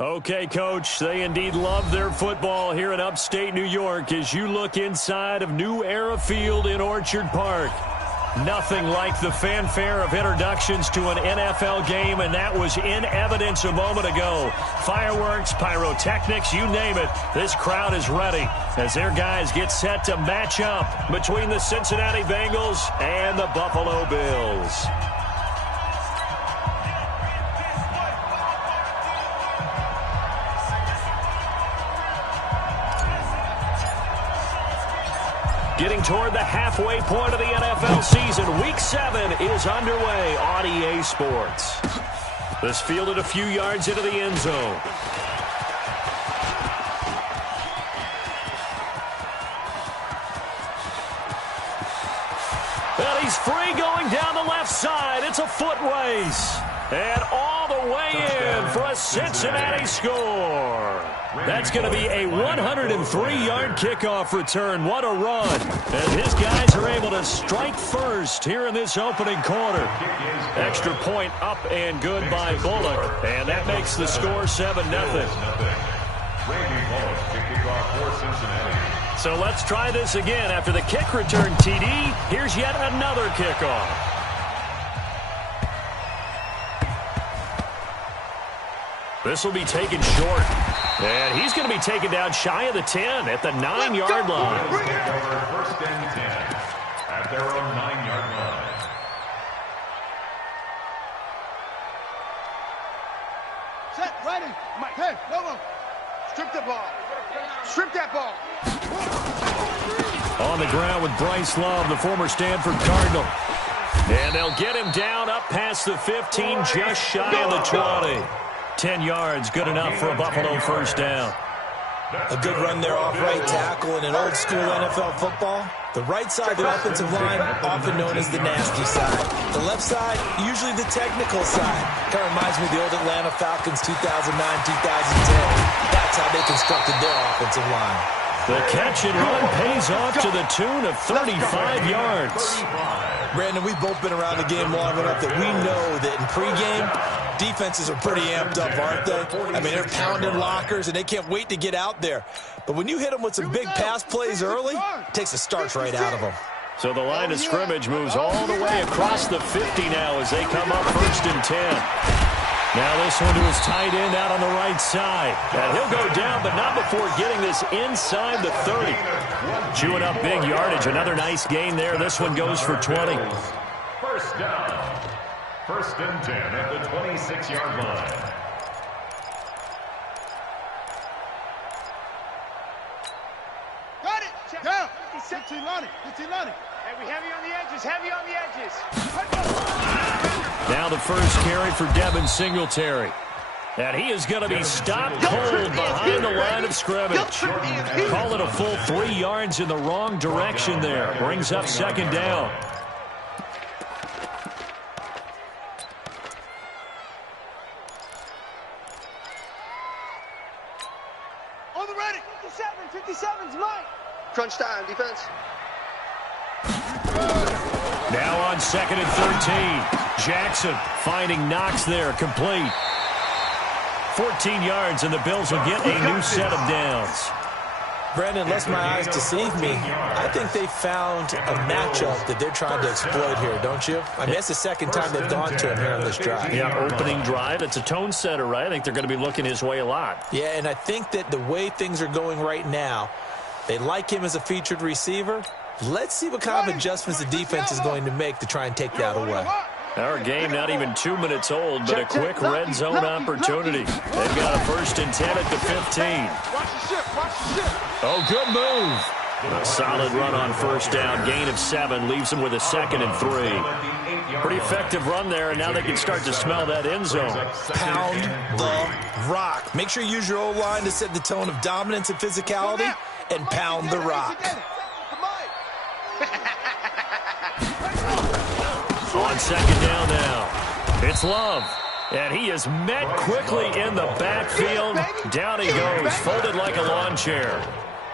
Okay, Coach, they indeed love their football here in upstate New York as you look inside of New Era Field in Orchard Park. Nothing like the fanfare of introductions to an NFL game, and that was in evidence a moment ago. Fireworks, pyrotechnics, you name it. This crowd is ready as their guys get set to match up between the Cincinnati Bengals and the Buffalo Bills. Getting toward the halfway point of the NFL season, Week 7 is underway on EA Sports. This fielded a few yards into the end zone. And he's free going down the left side. It's a foot race. And all the way in for a Cincinnati score. That's going to be a 103-yard kickoff return. What a run. And his guys are able to strike first here in this opening quarter. Extra point up and good by Bullock. And that makes the score 7-0. So let's try this again. After the kick return TD, here's yet another kickoff. This will be taken short. And he's going to be taken down shy of the 10 at the 9-yard line. First and 10 at their own 9-yard line. Set, ready. Hey, no. Strip the ball. Strip that ball. On the ground with Bryce Love, the former Stanford Cardinal. And they'll get him down up past the 15, just shy of the 20. 10 yards, good enough for a Buffalo first down. A good run there off right tackle in an old-school NFL football. The right side of the offensive line, often known as the nasty side. The left side, usually the technical side. Kind of reminds me of the old Atlanta Falcons 2009-2010. That's how they constructed their offensive line. The catch and run pays off to the tune of 35 yards. Brandon, we've both been around the game long enough that we know that in pregame, defenses are pretty amped up, aren't they? I mean, they're pounding lockers, and they can't wait to get out there. But when you hit them with some big pass plays early, it takes the starch right out of them. So the line of scrimmage moves all the way across the 50 now as they come up first and 10. Now this one to his tight end out on the right side. And he'll go down, but not before getting this inside the 30. Chewing up big yardage. Another nice gain there. This one goes for 20. First down. First and 10 at the 26-yard line. Got it. Down. 15 Lonnie. 15 Lonnie. Heavy on the edges. Heavy on the edges. Now the first carry for Devin Singletary. And he is going to be stopped cold behind the line of scrimmage. Call it a full 3 yards in the wrong direction there. Brings up second down. On the ready. 57's mine. Crunch time, defense. Now on second and 13. Jackson finding Knox there, complete. 14 yards, and the Bills will get a new set of downs. Brandon, unless my eyes deceive me, I think they found a matchup that they're trying to exploit here, don't you? I mean, that's the second time they've gone to him here on this drive. Yeah, opening drive. It's a tone setter, right? I think they're going to be looking his way a lot. Yeah, and I think that the way things are going right now, they like him as a featured receiver. Let's see what kind of adjustments the defense is going to make to try and take that away. Our game not even 2 minutes old, but a quick red zone opportunity. They've got a first and 10 at the 15. Oh, good move. A solid run on first down. Gain of 7 leaves them with a second and 3. Pretty effective run there, and now they can start to smell that end zone. Pound the rock. Make sure you use your O-line to set the tone of dominance and physicality, and pound the rock. On second down now, it's Love. And he is met quickly in the backfield. Down he goes, folded like a lawn chair.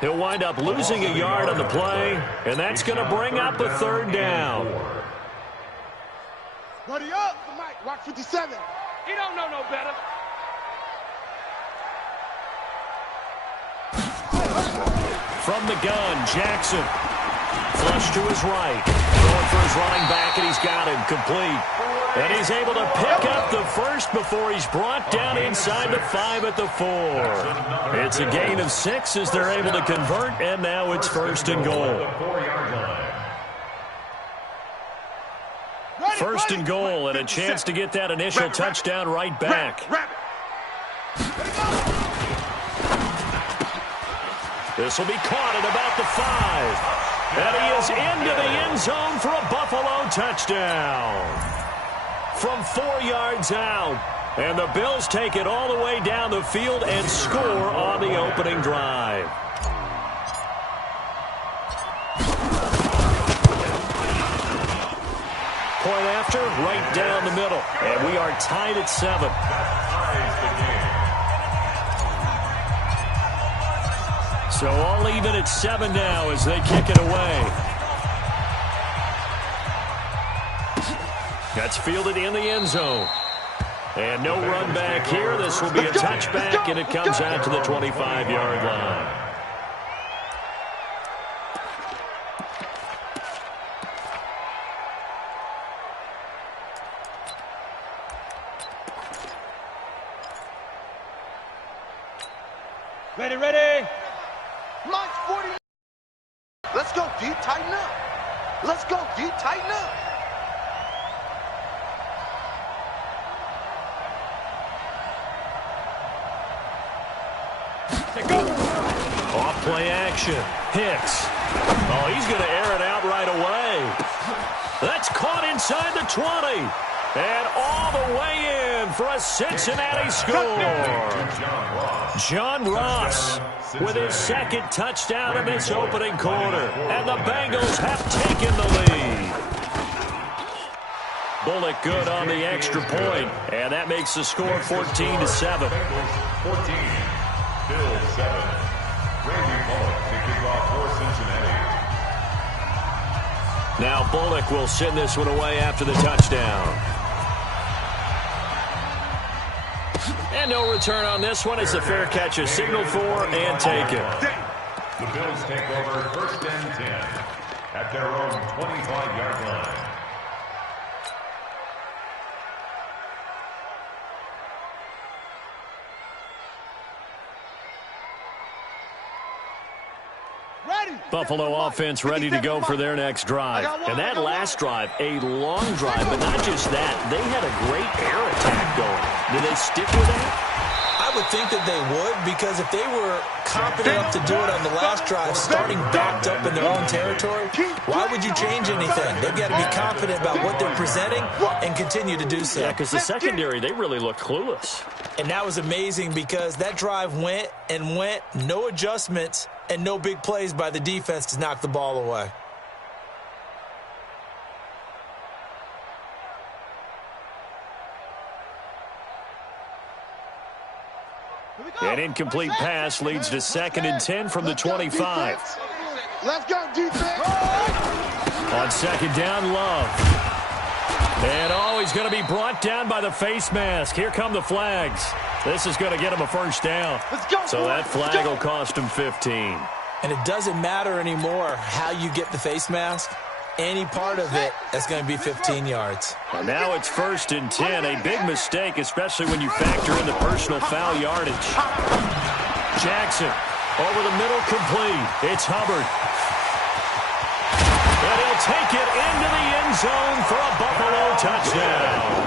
He'll wind up losing a yard on the play, and that's going to bring up a third down. Buddy up, Mike, watch 57. He don't know no better. From the gun, Jackson. Flush to his right. Going for his running back, and he's got him complete. And he's able to pick up the first before he's brought down inside the 5 at the 4. It's a gain of 6 as they're able to convert, and now it's 1st and goal. 1st and goal, and a chance to get that initial touchdown right back. This will be caught at about the 5. And he is into the end zone for a Buffalo touchdown. From 4 yards out. And the Bills take it all the way down the field and score on the opening drive. Point after, right down the middle. And we are tied at 7. So all even at 7 now as they kick it away. That's fielded in the end zone. And no run back here. This will be a touchback, and it comes out to the 25-yard line. Ready, ready. March 40. Let's go, D. Tighten up. Let's go, D. Tighten up. Off play action. Hicks. Oh, he's going to air it out right away. That's caught inside the 20. And all the way in for a Cincinnati score. John Ross with his 2nd touchdown in this opening quarter. And the Bengals have taken the lead. Bullock good on the extra point. And that makes the score 14-7. 14. Bills 7. Randy Bullock to kick off for Cincinnati. Now Bullock will send this one away after the touchdown. And no return on this one. It's a fair catch, a signal for, and take it. The Bills take over 1st and 10 at their own 25-yard line. Buffalo offense ready to go for their next drive. And that last drive, a long drive, but not just that. They had a great air attack going. Do they stick with that? I would think that they would, because if they were confident enough to do it on the last drive, starting backed up in their own territory, why would you change anything? They've got to be confident about what they're presenting and continue to do so. Yeah, because the secondary, they really looked clueless. And that was amazing because that drive went and went, no adjustments, and no big plays by the defense to knock the ball away. An incomplete pass leads to 2nd and 10 from the 25. Let's go, defense. On 2nd down, Love. And he's going to be brought down by the face mask. Here come the flags. This is going to get him a 1st down. So that flag will cost him 15. And it doesn't matter anymore how you get the face mask. Any part of it, that's going to be 15 yards. And now it's 1st and 10. A big mistake, especially when you factor in the personal foul yardage. Jackson over the middle, complete. It's Hubbard. And he'll take it into the end zone for a Buffalo touchdown.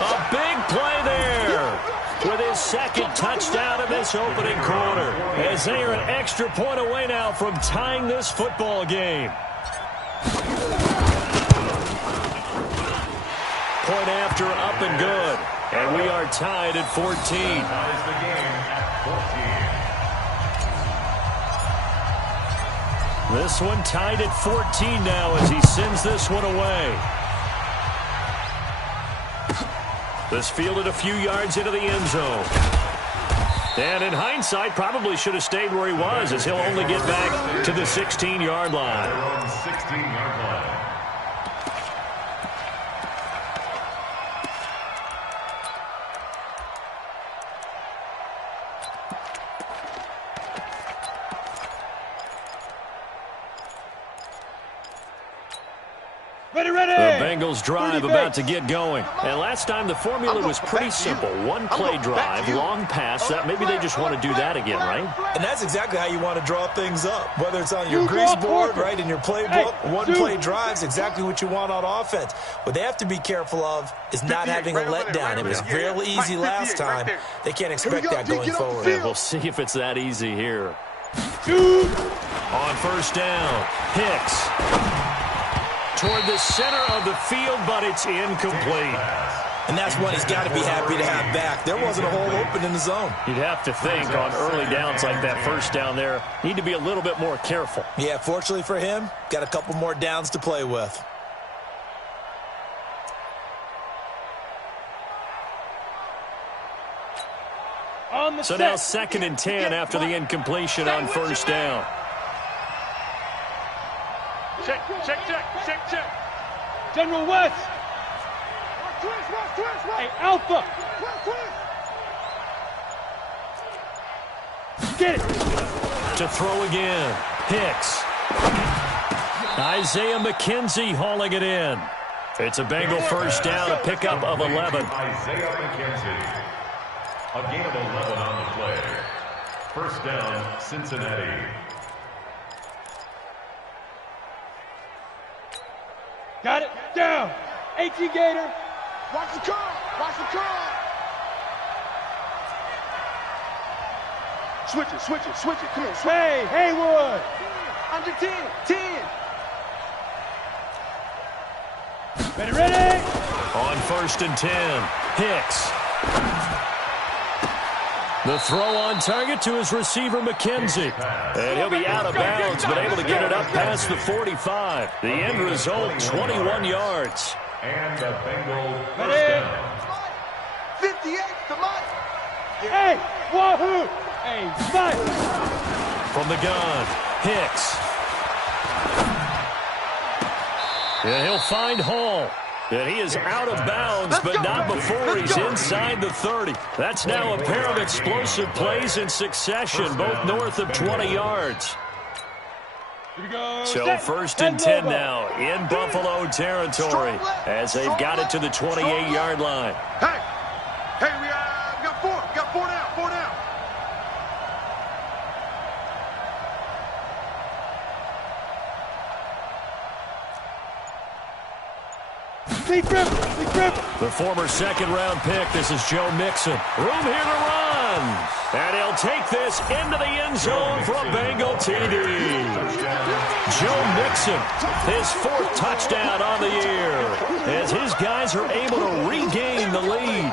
A big play there with his 2nd touchdown in this opening quarter, as they are an extra point away now from tying this football game. Point after, up and good. And we are tied at 14. Ties the game at 14. This one tied at 14 now as he sends this one away. This fielded a few yards into the end zone. And in hindsight, probably should have stayed where he was, as he'll only get back to the 16-yard line. 16-yard line. Ready, ready. The Bengals drive about to get going. And last time the formula was pretty simple. One play drive, long pass. Maybe they just want to do that again, right? And that's exactly how you want to draw things up. Whether it's on your grease board, right, in your playbook, one play drive is exactly what you want on offense. What they have to be careful of is not having a letdown. It was real easy last time. They can't expect that going forward. And we'll see if it's that easy here. On first down, Hicks. Toward the center of the field, but it's incomplete. And that's one he's got to be happy to have back. There wasn't a hole open in the zone. You'd have to think on early downs like that first down there, need to be a little bit more careful. Yeah, fortunately for him, got a couple more downs to play with. So now 2nd and 10 after the incompletion on first down. Check. General West. Hey, Alpha. Get it. To throw again. Hicks. Isaiah McKenzie hauling it in. It's a Bengal first down, a pickup of 11. Isaiah McKenzie. A gain of 11 on the play. First down, Cincinnati. Got it. Down. 18 Gator. Watch the car. Watch the car. Switch it. Come on. Hey, Haywood. Under 10. Ready. On first and 10, Hicks. The throw on target to his receiver, McKenzie. And he'll be out of bounds, but able to get it up past the 45. The end result, 21 yards. And the Bengal first down. 58, come on. Hey, wahoo. Hey, nice. From the gun, Hicks. And he'll find Hall. And he is out of bounds, but not before he's inside the 30. That's now a pair of explosive plays in succession, both north of 20 yards. So first and 10 now in Buffalo territory as they've got it to the 28-yard line. Hey, we got four. We got four down. Big grip. The former second-round pick, this is Joe Mixon. Room here to run. And he'll take this into the end zone for a Bengal TD. Joe Mixon, his 4th touchdown on the year, as his guys are able to regain the lead.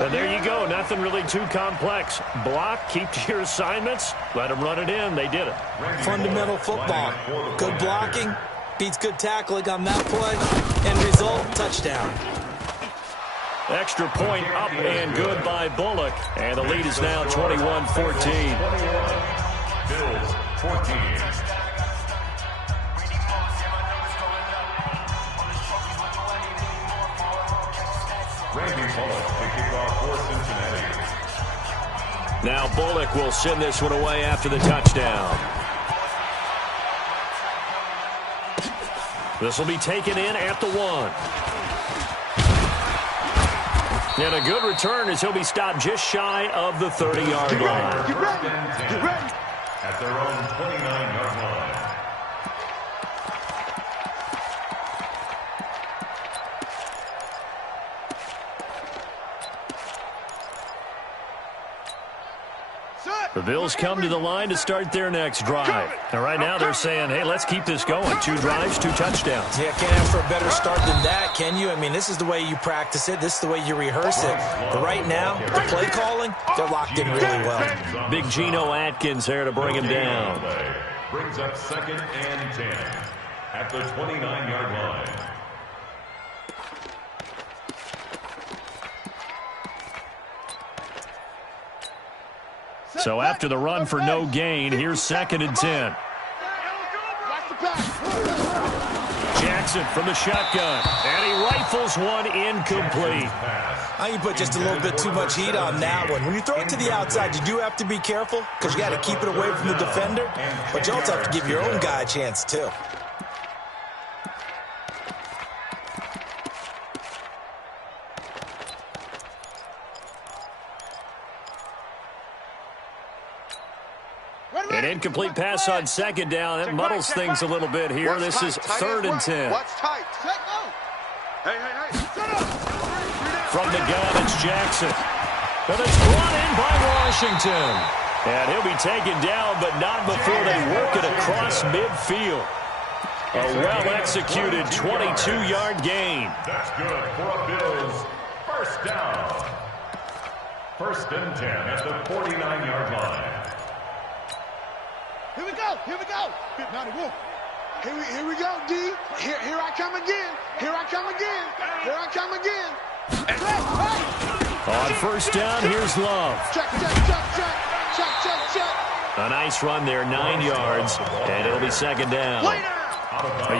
And there you go, nothing really too complex. Block, keep to your assignments, let them run it in. They did it. Fundamental football. Good blocking beats good tackling on that play. End result, touchdown. Extra point up and good by Bullock. And the lead is now 21-14. Bills 14. Randy Bullock to kick off for Cincinnati. Now Bullock will send this one away after the touchdown. This will be taken in at the 1. And a good return as he'll be stopped just shy of the 30-yard line. Get ready. At their own 29-yard line. The Bills come to the line to start their next drive. And right now they're saying, hey, let's keep this going. 2 drives, 2 touchdowns. Yeah, can't ask for a better start than that, can you? I mean, this is the way you practice it. This is the way you rehearse it. But right now, the play calling, they're locked in really well. Big Geno Atkins there to bring him down. Brings up 2nd and 10 at the 29-yard line. So after the run for no gain, here's 2nd and 10. Jackson from the shotgun, and he rifles one incomplete. You put just a little bit too much heat on that one. When you throw it to the outside, you do have to be careful because you got to keep it away from the defender, but you also have to give your own guy a chance too. An incomplete pass on second down. It muddles things a little bit here. This is 3rd and 10. Watch tight. Hey. From the gun, it's Jackson. But it's brought in by Washington. And he'll be taken down, but not before they work it across midfield. A well-executed 22-yard gain. That's good for a Bills first down. 1st and 10 at the 49-yard line. Here we go. Here we go, D. Here I come again. On 1st down, here's Love. Check. A nice run there, 9 yards, and it'll be 2nd down.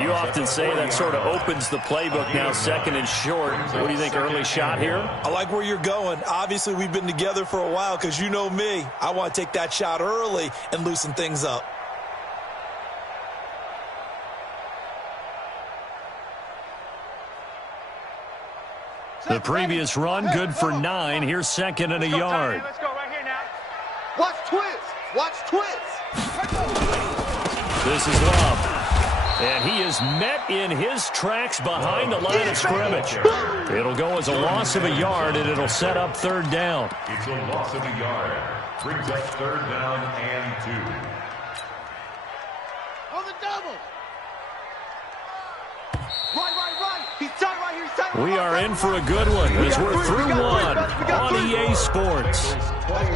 You often say that sort of opens the playbook now, 2nd and short. What do you think, early shot here? I like where you're going. Obviously, we've been together for a while because you know me. I want to take that shot early and loosen things up. The previous run, good for 9. Here's 2nd and a yard. Let's go right here now. Watch twist. This is Love. And he is met in his tracks behind the line of scrimmage. It'll go as a loss of a yard, and it'll set up 3rd down. It's a loss of a yard. Brings up 3rd down and 2. On the double. Right. He's tight right here. We are in for a good one as we're through one on EA Sports. 21.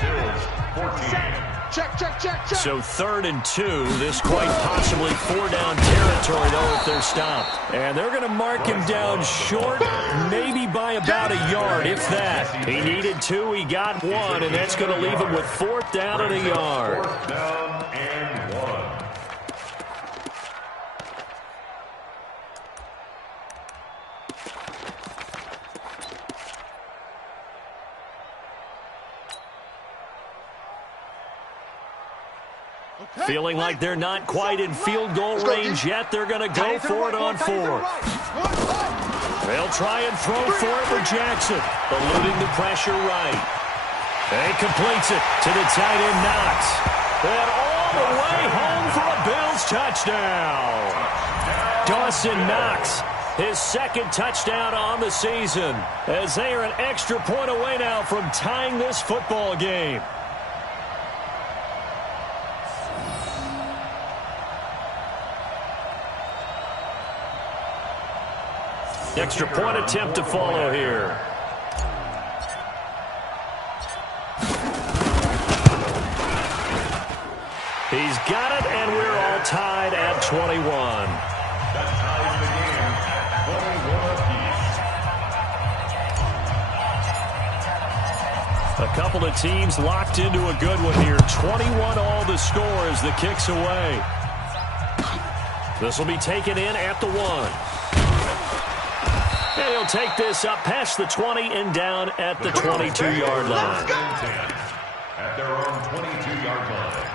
Bills 14. Check. So 3rd and 2. This quite possibly 4-down territory, though, if they're stopped. And they're going to mark him down short, maybe by about a yard, if that. He needed 2, he got 1, and that's going to leave him with 4th down and a yard. 4th down and 1. Feeling like they're not quite in field goal range yet. They're going to go for it on 4th. They'll try and throw for it for Jackson. Eluding the pressure right. And he completes it to the tight end Knox. And all the way home for a Bills touchdown. Dawson Knox, his 2nd touchdown on the season, as they are an extra point away now from tying this football game. Extra point attempt to follow here. He's got it, and we're all tied at 21. That ties the game at 21 apiece. A couple of teams locked into a good one here. 21 all the score as the kick's away. This will be taken in at the 1. And he'll take this up past the 20 and down at the 22-yard line. At their own 22-yard line.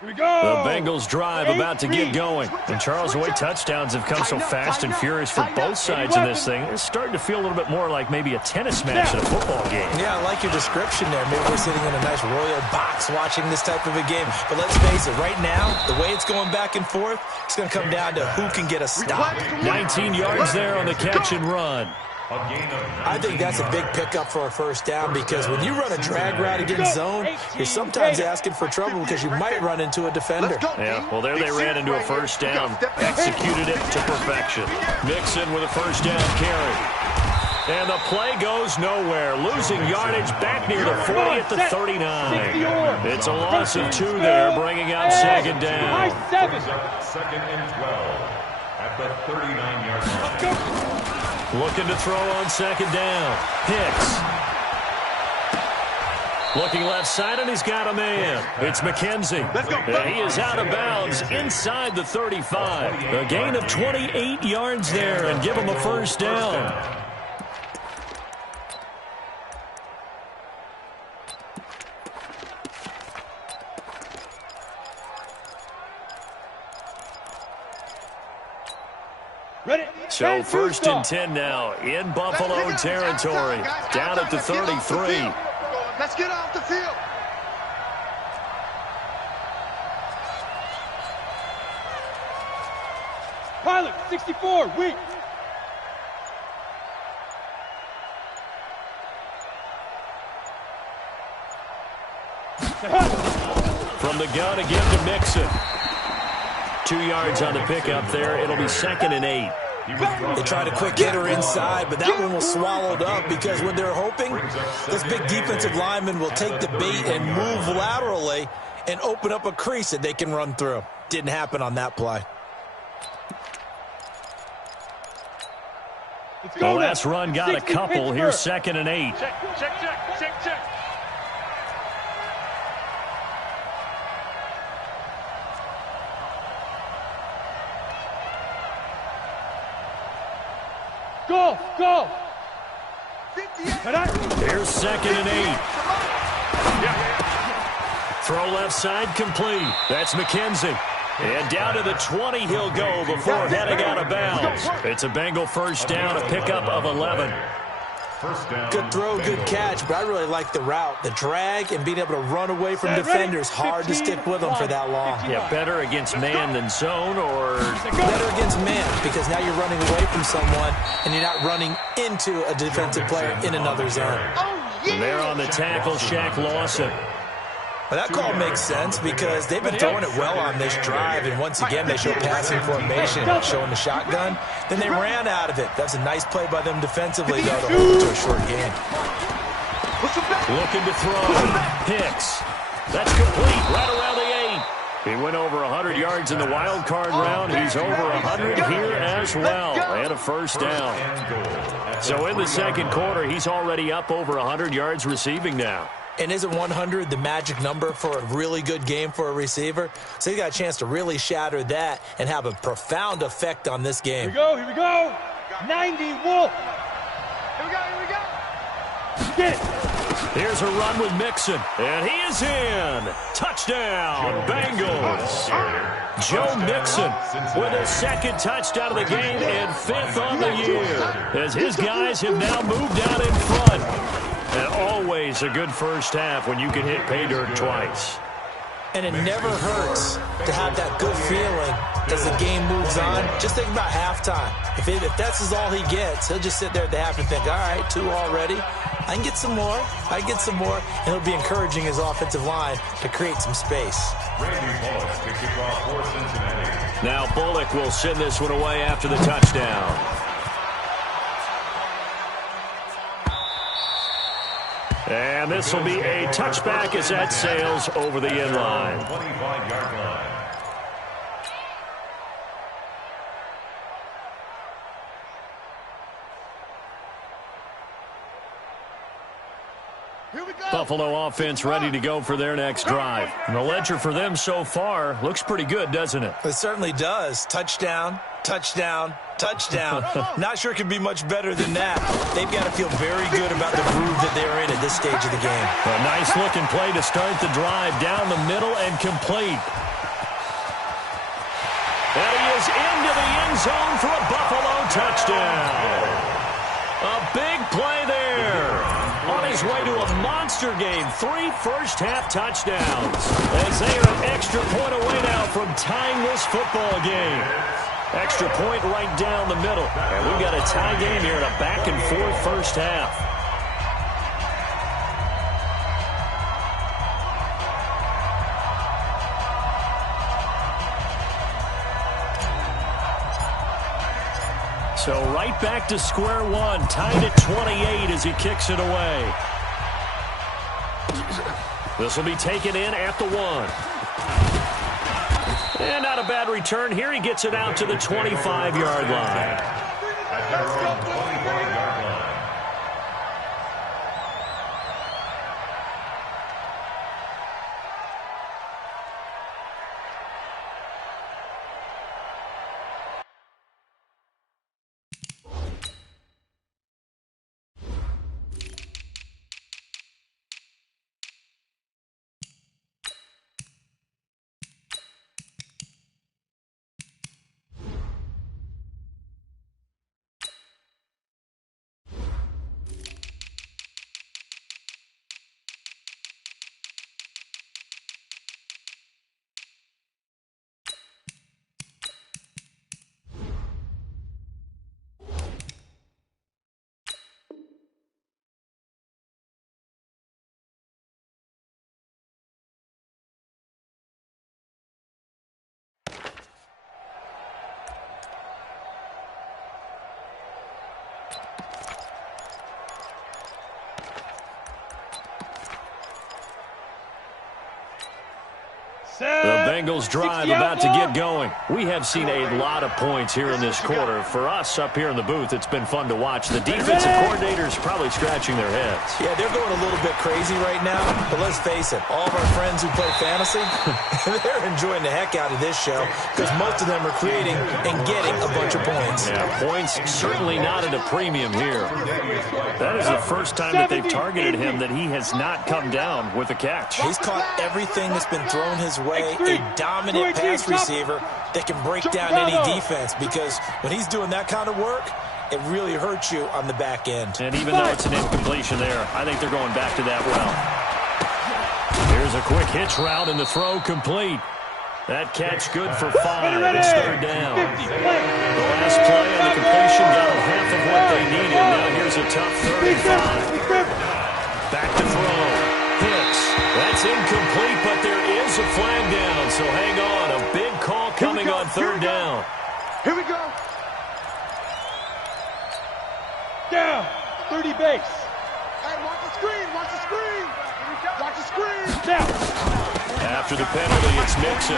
Here we go. The Bengals drive about to get going. And Charles, the way touchdowns have come so fast and furious for both sides in this thing, it's starting to feel a little bit more like maybe a tennis match in a football game. Yeah, I like your description there. Maybe we're sitting in a nice royal box watching this type of a game. But let's face it, right now, the way it's going back and forth, it's going to come down to who can get a stop. 19 yards there on the catch and run. I think that's a big pickup for a 1st down because when you run a drag route against zone, you're sometimes asking for trouble because you might run into a defender. Yeah, well, there they ran into a 1st down. Executed it to perfection. Mixon with a 1st down carry. And the play goes nowhere. Losing yardage back near the 40 at the 39. It's a loss of 2 there, bringing up 2nd down. 2nd and 12 at the 39-yard line. Looking to throw on 2nd down. Hicks. Looking left side, and he's got a man. It's McKenzie. And he is out of bounds inside the 35. A gain of 28 yards there and give him a 1st down. So first and 10 now in Buffalo territory. Down at the 33. Let's get off the field. Pilot, 64, weak. From the gun again to Mixon. 2 yards on the pickup there. It'll be 2nd and 8. They tried a quick hitter inside, but that one was swallowed up because when they're hoping, this big defensive lineman will take the bait and move laterally and open up a crease that they can run through. Didn't happen on that play. The last run got a couple. Here's 2nd and 8. Check. Go. Here's 2nd and 8. Throw left side complete. That's McKenzie. And down to the 20 he'll go before heading out of bounds. It's a Bengal first down, a pickup of 11. Good throw, good catch, but I really like the route. The drag and being able to run away from defenders, hard to stick with them for that long. Yeah, better against man than zone, or better against man, because now you're running away from someone and you're not running into a defensive player in another zone. And there on the tackle, Shaq Lawson. Well, that call makes sense because they've been throwing it well on this drive, and once again they show passing formation, showing the shotgun. Then they ran out of it. That's a nice play by them defensively, though, to hold it to a short game. Looking to throw. Hicks. That's complete right around the 8. He went over 100 yards in the wild card round. He's over 100 here as well, and a first down. So in the second quarter, he's already up over 100 yards receiving now. And isn't 100 the magic number for a really good game for a receiver? So he got a chance to really shatter that and have a profound effect on this game. Here we go. 90, Wolf. Here we go. Get it. Here's a run with Mixon, and he is in. Touchdown, Bengals. Joe Mixon with his 2nd touchdown of the game and 5th on the year, as his guys have now moved out in front. And always a good first half when you can hit pay dirt twice. And it never hurts to have that good feeling as the game moves on. Just think about halftime. If that's all he gets, he'll just sit there at the half and think, all right, 2 already. I can get some more. And he'll be encouraging his offensive line to create some space. Now Bullock will send this one away after the touchdown. And this will be a touchback as that sails over the end line. 25-yard line. Buffalo offense ready to go for their next drive. And the ledger for them so far looks pretty good, doesn't it? It certainly does. Touchdown. Not sure it could be much better than that. They've got to feel very good about the groove that they're in at this stage of the game. A nice-looking play to start the drive down the middle and complete. And he is into the end zone for a Buffalo touchdown. A big play there. On his way to a monster game, 3 first-half touchdowns. As they are an extra point away now from tying this football game. Extra point right down the middle. And we've got a tie game here in a back-and-forth first half. So right back to square one, tied at 28 as he kicks it away. This will be taken in at the 1. And not a bad return here. He gets it out to the 25-yard line. Bengals drive about to get going. We have seen a lot of points here in this quarter. For us up here in the booth, it's been fun to watch. The defensive coordinators probably scratching their heads. Yeah, they're going a little bit crazy right now, but let's face it, all of our friends who play fantasy, they're enjoying the heck out of this show because most of them are creating and getting a bunch of points. Yeah, points certainly not at a premium here. That is the first time that they've targeted him that he has not come down with a catch. He's caught everything that's been thrown his way, a dominant pass receiver that can break down any defense because when he's doing that kind of work, it really hurts you on the back end. And even though it's an incompletion there, I think they're going back to that route. Here's a quick hitch route and the throw complete. That catch good for 5. It's third down. The last play on the completion got them half of what they needed. Now here's a tough 35. Back to throw. Hicks. That's incomplete, but there is a flag down. So hang on. A big call coming on third down. Here we go. Down. 30 base. Hey, watch the screen. Watch the screen. Watch the screen. Down. After the penalty, it's Mixon.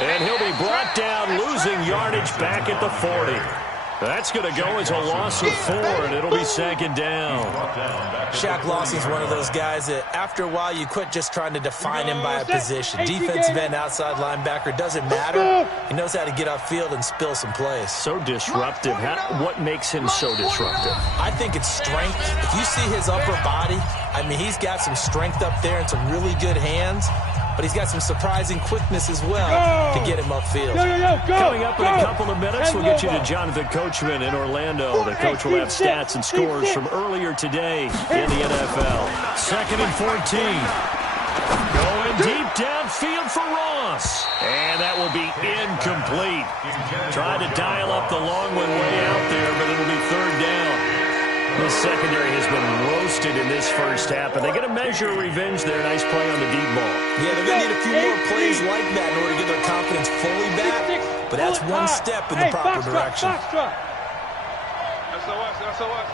And he'll be brought down, losing yardage back at the 40. That's going to go as a loss of 4, and it'll be second down. Shaq Lawson's one of those guys that after a while you quit just trying to define him by a position. Defensive end, outside linebacker, doesn't matter. He knows how to get upfield and spill some plays. So disruptive. What makes him so disruptive? I think it's strength. If you see his upper body, I mean, he's got some strength up there and some really good hands. But he's got some surprising quickness as well to get him upfield. Coming up in a couple of minutes, we'll get you to Jonathan Coachman in Orlando. The coach will have stats and scores from earlier today in the NFL. 2nd and 14. Going deep downfield for Ross. And that will be incomplete. Tried to dial up the long one way out there, but it'll be third down. The secondary has been roasted in this first half, and they get a measure of revenge there. Nice play on the deep ball. Yeah, they're going to need a few more plays like that in order to get their confidence fully back, but that's one step in the proper direction.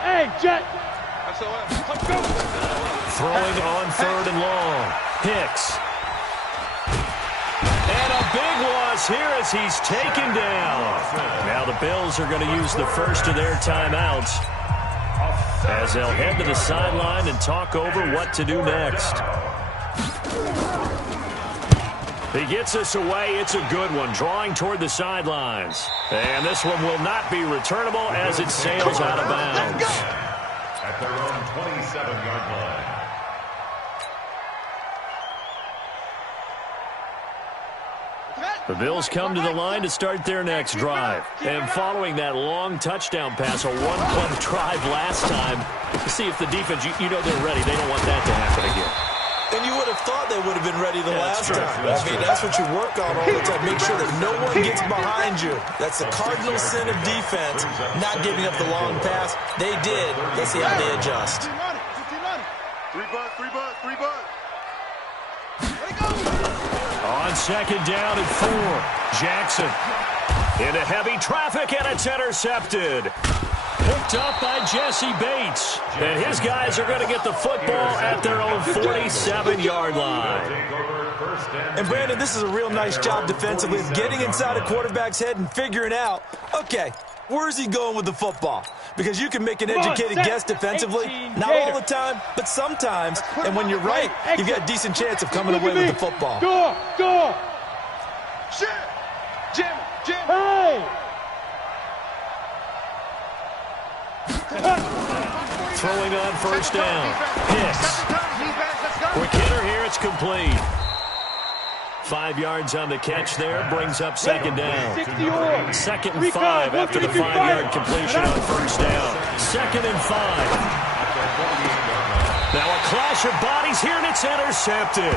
Hey, Jet. Throwing on 3rd and long. Hicks. And a big loss here as he's taken down. Now the Bills are going to use the first of their timeouts as they'll head to the sideline and talk over what to do next. He gets us away. It's a good one, drawing toward the sidelines. And this one will not be returnable as it sails out of bounds. At their own 27-yard line. The Bills come to the line to start their next drive. And following that long touchdown pass, a one-play drive last time, to see if the defense, you know they're ready. They don't want that to happen again. And you would have thought they would have been ready the last time. That's what you work on all the time. Make sure that no one gets behind you. That's the cardinal sin of defense, not giving up the long pass. They did. Let's see how they adjust. 3 bucks, 3 bucks, 3 bucks. On 2nd down and 4, Jackson into heavy traffic, and it's intercepted. Picked up by Jesse Bates. And his guys are going to get the football at their own 47-yard line. And, Brandon, this is a real nice job defensively of getting inside a quarterback's head and figuring out, okay, where's he going with the football? Because you can make an educated guess defensively, not all the time, but sometimes. And when you're right, you've got a decent chance of coming away with the football. Go! Shit! Jim! Hey! Throwing on 1st down. Hicks. Quick hitter here, it's complete. 5 yards on the catch there, brings up 2nd down. 2nd and 5 after the 5-yard completion on 1st down. 2nd and 5. Now a clash of bodies here, and it's intercepted.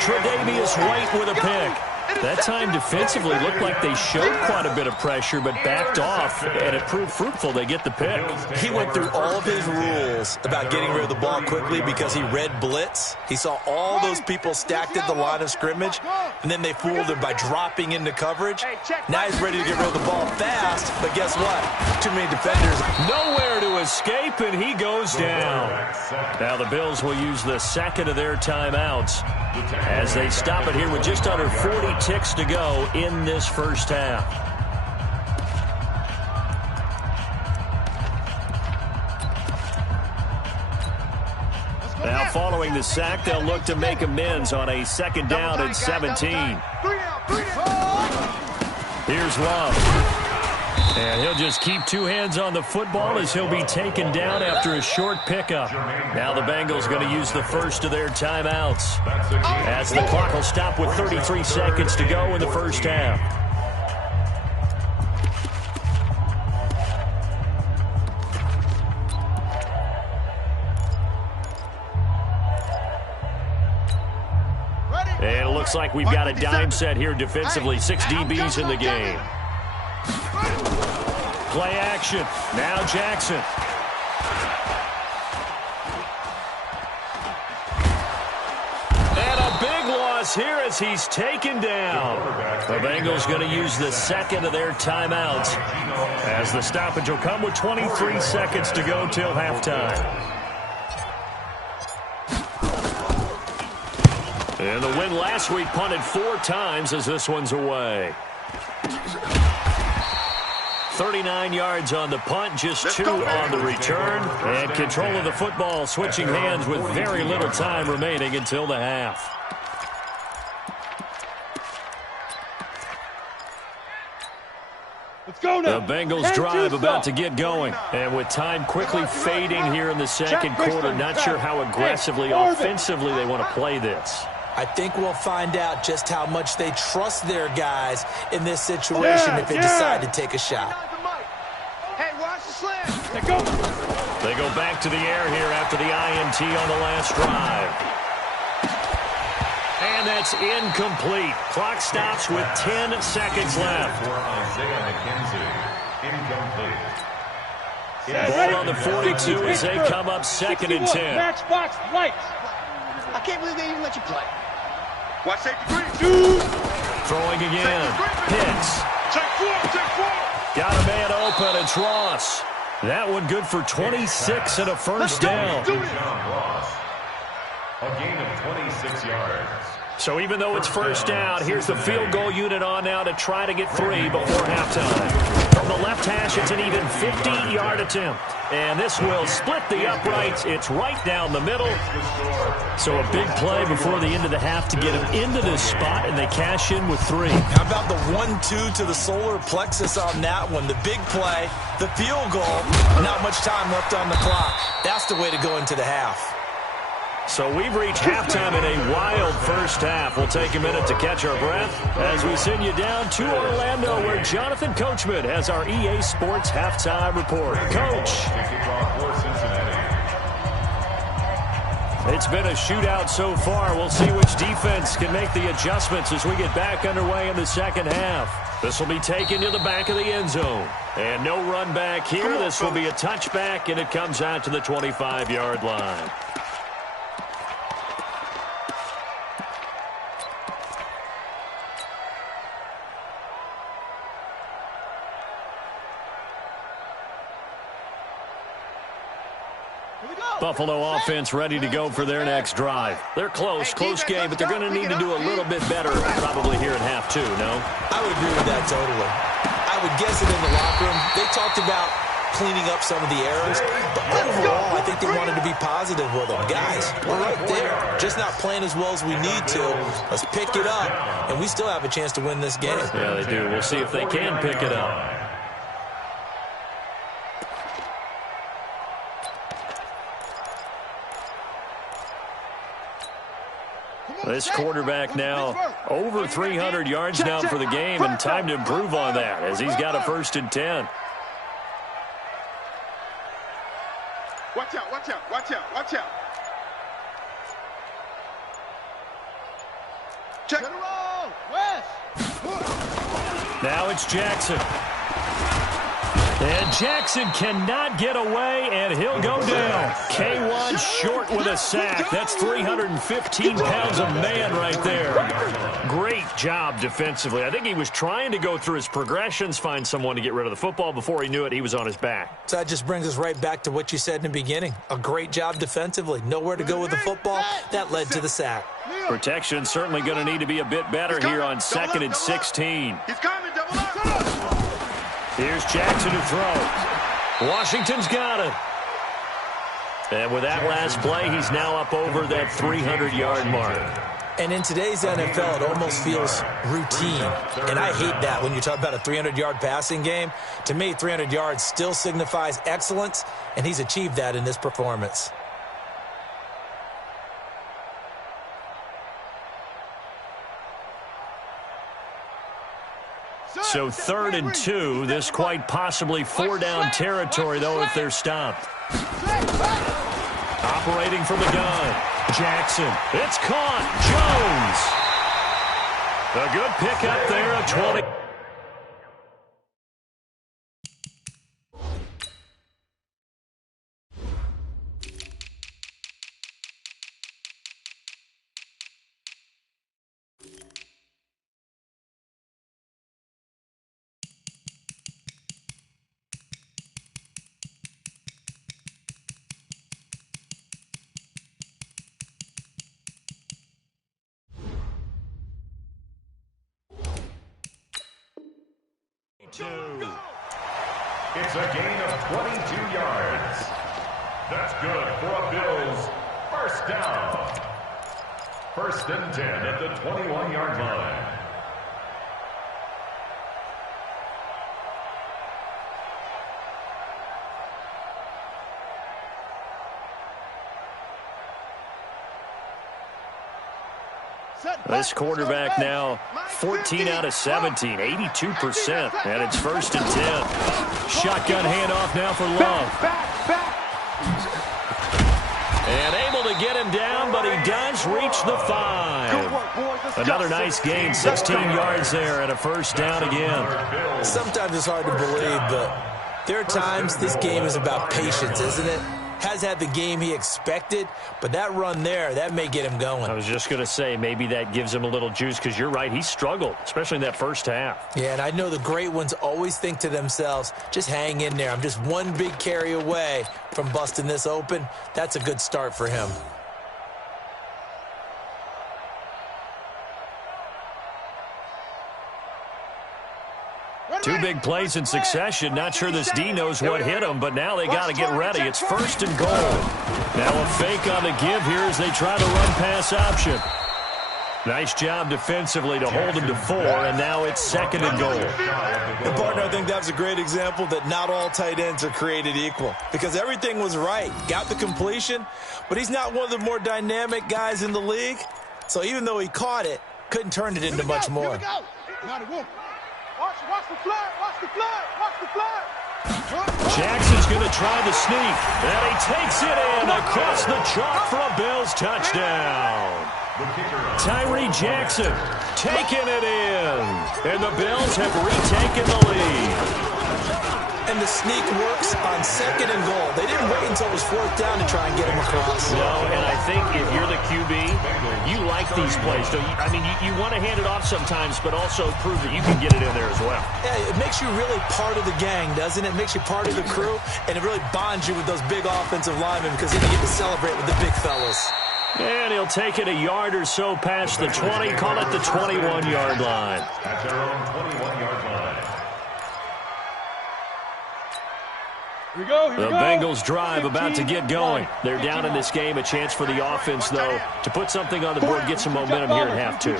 Tre'Davious White with a pick. That time defensively looked like they showed quite a bit of pressure, but backed off, and it proved fruitful. They get the pick. He went through all of his rules about getting rid of the ball quickly because he read blitz. He saw all those people stacked at the line of scrimmage, and then they fooled him by dropping into coverage. Now he's ready to get rid of the ball fast, but guess what? Too many defenders. Nowhere to escape, and he goes down. Now the Bills will use the second of their timeouts as they stop it here with just under 40 ticks to go in this first half. Now following the sack, they'll look to make amends on a second down and 17. Here's Love. And he'll just keep two hands on the football as he'll be taken down after a short pickup. Now the Bengals going to use the first of their timeouts as the clock will stop with 33 seconds to go in the first half. And it looks like we've got a dime set here defensively. 6 DBs in the game. Play action. Now Jackson. And a big loss here as he's taken down. The Bengals going to use the second of their timeouts as the stoppage will come with 23 seconds to go till halftime. And the win last week punted 4 times as this one's away. 39 yards on the punt, just 2 on the return. And control of the football switching hands with very little time remaining until the half. Let's go now. The Bengals drive about to get going. And with time quickly fading here in the second quarter, not sure how aggressively, offensively they want to play this. I think we'll find out just how much they trust their guys in this situation if they decide to take a shot. Hey, watch the slant. They go back to the air here after the INT on the last drive. And that's incomplete. Clock stops with 10 seconds left. Ball on the 42 as they come up 2nd and 10. Matchbox lights. I can't believe they even let you play. Watch safety 3. Throwing again. Hits. Check 4. Got a man open. It's Ross. That one good for 26 and a first down. A gain of 26 yards. So even though it's first down, here's the field goal unit on now to try to get 3 before halftime. From the left hash, it's an even 50-yard attempt. And this will split the uprights. It's right down the middle. So a big play before the end of the half to get him into this spot, and they cash in with 3. How about the 1-2 to the solar plexus on that one? The big play, the field goal, not much time left on the clock. That's the way to go into the half. So we've reached halftime in a wild first half. We'll take a minute to catch our breath as we send you down to Orlando, where Jonathan Coachman has our EA Sports halftime report. Coach. It's been a shootout so far. We'll see which defense can make the adjustments as we get back underway in the second half. This will be taken to the back of the end zone. And no run back here. This will be a touchback, and it comes out to the 25-yard line. Buffalo offense ready to go for their next drive. They're close game, but they're going to need to do a little bit better probably here in half 2, no? I would agree with that totally. I would guess it in the locker room. They talked about cleaning up some of the errors, but overall, I think they wanted to be positive with them. Guys, we're right there. Just not playing as well as we need to. Let's pick it up, and we still have a chance to win this game. Yeah, they do. We'll see if they can pick it up. This quarterback now over 300 yards now for the game, and time to improve on that as he's got a 1st and 10. Watch out. Check it roll. West. Now it's Jackson. And Jackson cannot get away, and he'll go down. K1 short with a sack. That's 315 pounds of man right there. Great job defensively. I think he was trying to go through his progressions, find someone to get rid of the football. Before he knew it, he was on his back. So that just brings us right back to what you said in the beginning. A great job defensively. Nowhere to go with the football. That led to the sack. Protection certainly going to need to be a bit better here on 2nd and 16. He's coming, double up. Here's Jackson who throws. Washington's got it. And with that last play, he's now up over that 300-yard mark. And in today's NFL, it almost feels routine. And I hate that when you talk about a 300-yard passing game. To me, 300 yards still signifies excellence, and he's achieved that in this performance. So 3rd and 2, this quite possibly 4-down territory, though, if they're stopped. Operating from the gun, Jackson. It's caught. Jones. A good pickup there at 20. It's a gain of 22 yards. That's good for a Bills first down. 1st and 10 at the 21-yard line. This quarterback now 14 out of 17, 82%, and it's 1st and 10. Shotgun handoff now for Love. And able to get him down, but he does reach the 5. Another nice gain, 16 yards there, and a 1st down again. Sometimes it's hard to believe, but there are times this game is about patience, isn't it? Has had the game he expected, but that run there, that may get him going. I was just going to say, maybe that gives him a little juice, because you're right, he struggled, especially in that first half. Yeah, and I know the great ones always think to themselves, just hang in there. I'm just one big carry away from busting this open. That's a good start for him. Two big plays in succession. Not sure this D knows what hit him, but now they got to get ready. It's 1st and goal. Now a fake on the give here as they try to run pass option. Nice job defensively to hold him to 4, and now it's 2nd and goal. And partner, I think that was a great example that not all tight ends are created equal, because everything was right. Got the completion, but he's not one of the more dynamic guys in the league. So even though he caught it, couldn't turn it into much more. Watch the flag, watch the flag, watch the flag. Jackson's going to try the sneak, and he takes it in across the chalk for a Bills touchdown. Tyree Jackson taking it in, and the Bills have retaken the lead. And the sneak works on 2nd and goal. They didn't wait until it was 4th down to try and get him across. No, and I think if you're the QB, you like these plays. Don't you? I mean, you want to hand it off sometimes, but also prove that you can get it in there as well. Yeah, it makes you really part of the gang, doesn't it? It makes you part of the crew, and it really bonds you with those big offensive linemen because then you get to celebrate with the big fellas. And he'll take it a yard or so past the 20, call it the 21-yard line. At their own 21-yard line. Here we go, here The we go. Bengals drive about to get going. They're down in this game. A chance for the offense, though, to put something on the board, get some momentum here at half 2.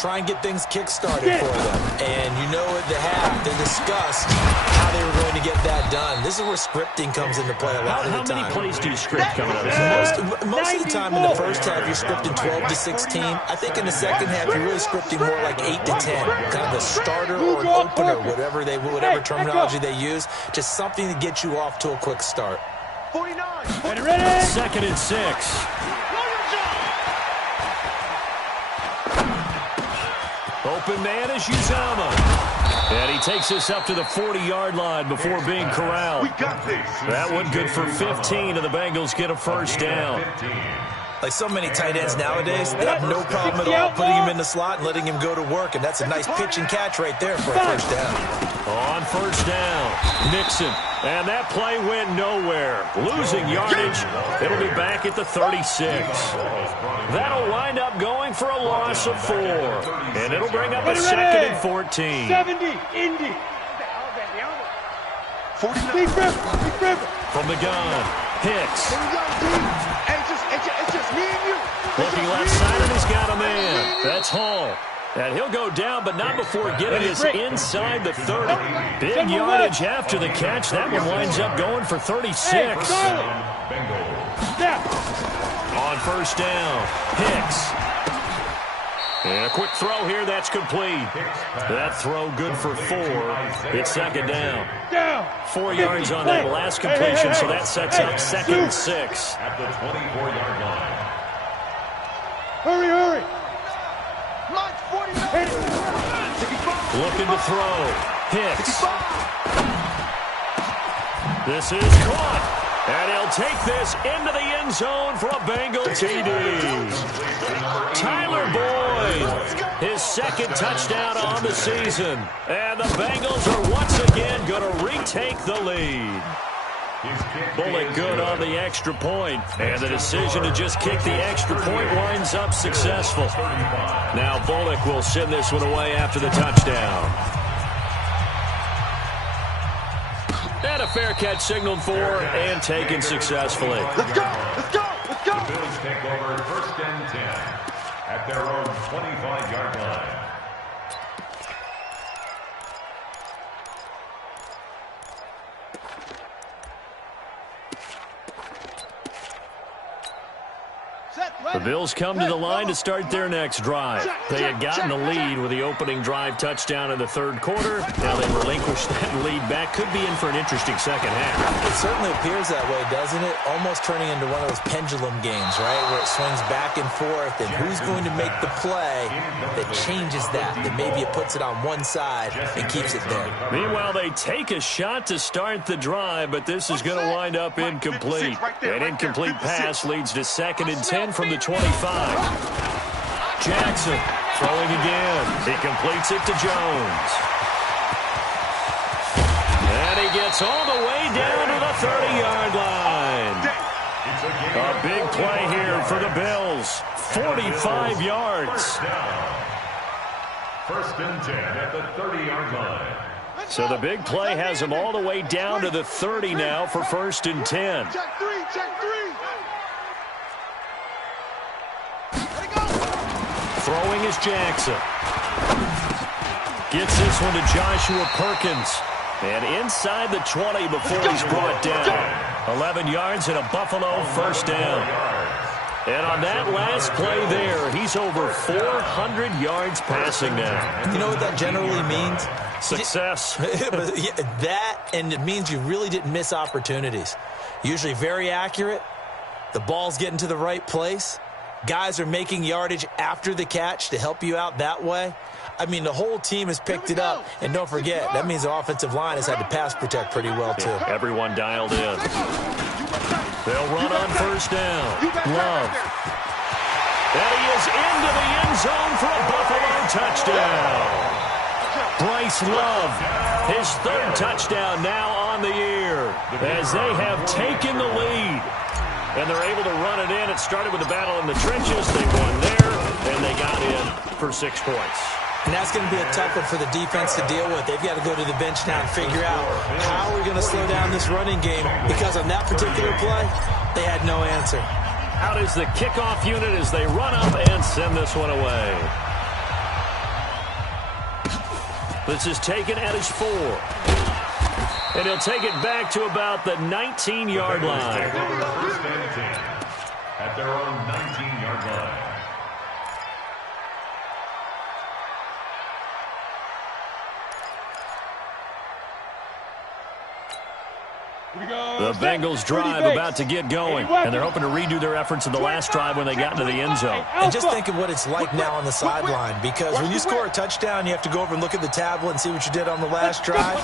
Try and get things kick-started for them. And you know at the half, they discussed how they were going to get that done. This is where scripting comes into play a lot of the time. How many plays do you script coming out of this? Most of the time in the first half, you're scripting 12 to 16. I think in the second half, you're really scripting more like 8 to 10. Kind of a starter or an opener, whatever terminology they use. Just something to get you off to a quick start. 49. Ready? 2nd and 6. Open man is Uzama. And he takes us up to the 40-yard line before being corralled. We got this. That one good for 15, and the Bengals get a first down. Like so many tight ends nowadays, they have no problem at all putting him in the slot and letting him go to work, and that's a nice pitch and catch right there for a first down. On first down, Nixon. And that play went nowhere. Losing yardage. It'll be back at the 36. That'll wind up going for a loss of 4. And it'll bring up a second and 14. 70, Indy. 49. Big River. From the gun, Hicks. It's just me and you. Looking left side, and he's got a man. That's Hall. And he'll go down, but not before getting us inside the 30. Big yardage after the catch. That one winds up going for 36. On first down, Hicks. And a quick throw here, that's complete. That throw good for 4. It's second down. 4 yards on that last completion, so that sets up second and 6. At the 24-yard line. Hurry. March 49. Looking to throw. Hicks. This is caught. And he'll take this into the end zone for a Bengal TD. Tyler Boyd, his second touchdown on the season. And the Bengals are once again going to retake the lead. Bullock good on the extra point, and the decision to just kick the extra point winds up successful. Now Bullock will send this one away after the touchdown. And a fair catch signaled for and taken successfully. Let's go. The Bills take over first and 10 at their own 25-yard line. The Bills come to the line to start their next drive. They had gotten the lead with the opening drive touchdown in the third quarter. Now they relinquish that lead back. Could be in for an interesting second half. It certainly appears that way, doesn't it? Almost turning into one of those pendulum games, right, where it swings back and forth, and who's going to make the play that changes that maybe it puts it on one side and keeps it there. Meanwhile, they take a shot to start the drive, but this is going to wind up incomplete. An incomplete pass leads to second and 10 from the 25. Jackson throwing again. He completes it to Jones. And he gets all the way down to the 30-yard line. A big play here for the Bills. 45 yards. First and 10 at the 30-yard line. So the big play has him all the way down to the 30 now for first and 10. Check three. Throwing is Jackson. Gets this one to Joshua Perkins. And inside the 20 before he's brought down. 11 yards and a Buffalo first down. And on that last play there, he's over 400 yards passing now. You know what that generally means? Success. That, and it means you really didn't miss opportunities. Usually very accurate. The ball's getting to the right place. Guys are making yardage after the catch to help you out that way. I mean, the whole team has picked it up. And don't forget, that means the offensive line has had to pass protect pretty well, too. Everyone dialed in. They'll run on first down. Love. And he is into the end zone for a Buffalo touchdown. Bryce Love, his third touchdown now on the year as they have taken the lead. And they're able to run it in. It started with a battle in the trenches. They won there, and they got in for 6 points. And that's going to be a tough one for the defense to deal with. They've got to go to the bench now and figure out how we're going to slow down this running game, because on that particular play, they had no answer. Out is the kickoff unit as they run up and send this one away. This is taken at his 4. And he'll take it back to about the 19-yard line. First and 10 at their own 19-yard line. The Bengals drive about to get going, and they're hoping to redo their efforts in the last drive when they got into the end zone. And just think of what it's like now on the sideline, because when you score a touchdown, you have to go over and look at the tablet and see what you did on the last drive.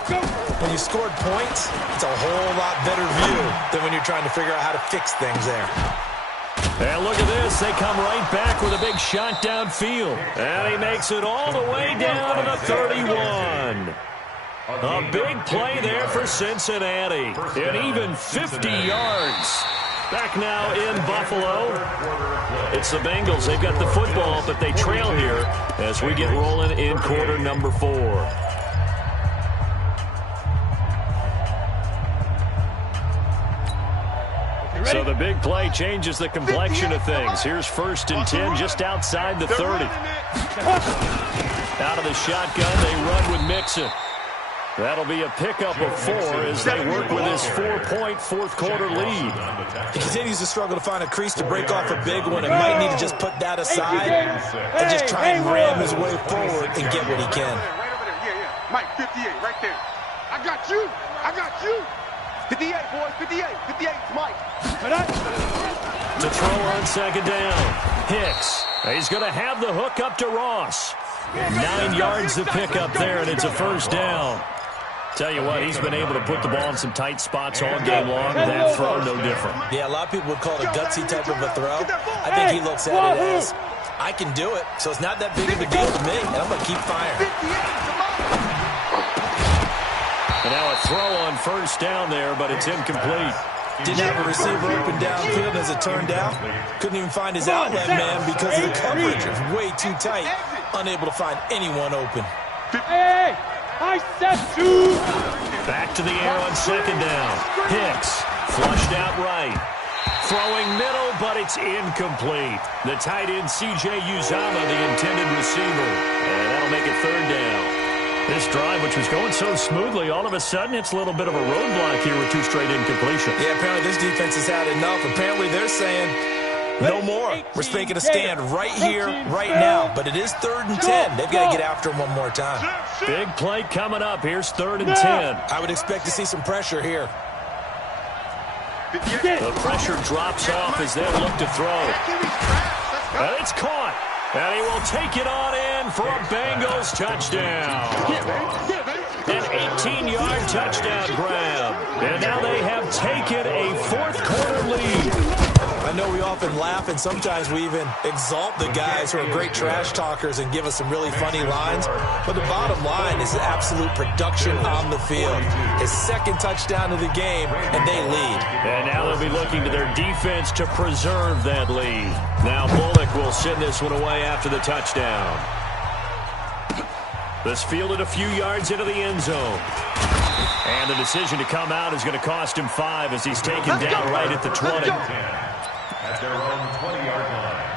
When you scored points, it's a whole lot better view than when you're trying to figure out how to fix things there. And look at this. They come right back with a big shot downfield. And he makes it all the way down to the 31. A big play there for Cincinnati. And even 50 yards. Back now in Buffalo. It's the Bengals. They've got the football, but they trail here as we get rolling in quarter number 4. So the big play changes the complexion of things. Here's 1st and 10 just outside the 30. Out of the shotgun, they run with Mixon. That'll be a pickup of 4 as they work with his 4-point fourth-quarter lead. He continues to struggle to find a crease to break off a big one, and might need to just put that aside and just try and ram his way forward and get what he can. Mike, 58, right there. I got you. I got you. 58, boys, 58. 58, Mike. To throw on 2nd down. Hicks. He's going to have the hook up to Ross. 9 yards to pick up there, and it's a 1st down. Tell you what, he's been able to put the ball in some tight spots all game long. That throw, no different. Yeah, a lot of people would call it a gutsy type of a throw. I think he looks at it as, I can do it, so it's not that big of a deal to me, and I'm going to keep firing. And now a throw on 1st down there, but it's incomplete. Didn't have a receiver open downfield, as it turned out. Couldn't even find his outlet man because the coverage was way too tight. Unable to find anyone open. Hey, I said two. Back to the air on 2nd down. Hicks flushed out right. Throwing middle, but it's incomplete. The tight end C.J. Uzama, the intended receiver. And that'll make it 3rd down. This drive, which was going so smoothly, all of a sudden it's a little bit of a roadblock here with 2 straight incompletions. Yeah, apparently this defense has had enough. Apparently they're saying, no more. We're making a stand right here, right now. But it is 3rd and 10. They've got to get after him one more time. Big play coming up. Here's 3rd and 10. I would expect to see some pressure here. The pressure drops off as they look to throw. And it's caught. And he will take it on in for a Bengals touchdown. An 18-yard touchdown grab. And now they have taken a fourth-quarter lead. I know we often laugh, and sometimes we even exalt the guys who are great trash talkers and give us some really funny lines. But the bottom line is the absolute production on the field. His 2nd touchdown of the game, and they lead. And now they'll be looking to their defense to preserve that lead. Now Bullock will send this one away after the touchdown. This fielded a few yards into the end zone. And the decision to come out is going to cost him 5 as he's taken down right at the 20. At their own 20-yard line.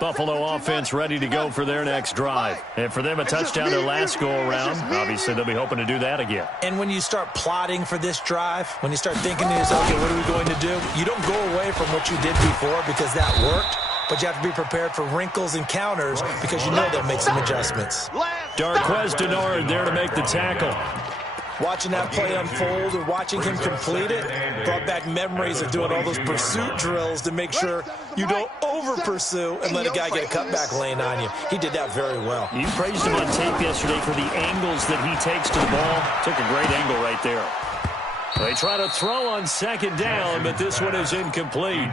Buffalo offense ready to go for their next drive. And for them, a touchdown their last go-around. Obviously, they'll be hoping to do that again. And when you start plotting for this drive, when you start thinking to yourself, okay, what are we going to do? You don't go away from what you did before because that worked, but you have to be prepared for wrinkles and counters because you know they'll make some adjustments. Darquez Denard there to make the tackle. Watching that play unfold and watching him complete it brought back memories of doing all those pursuit drills to make sure you don't over-pursue and let a guy get a cutback lane on you. He did that very well. You praised him on tape yesterday for the angles that he takes to the ball. Took a great angle right there. They try to throw on 2nd down, but this one is incomplete.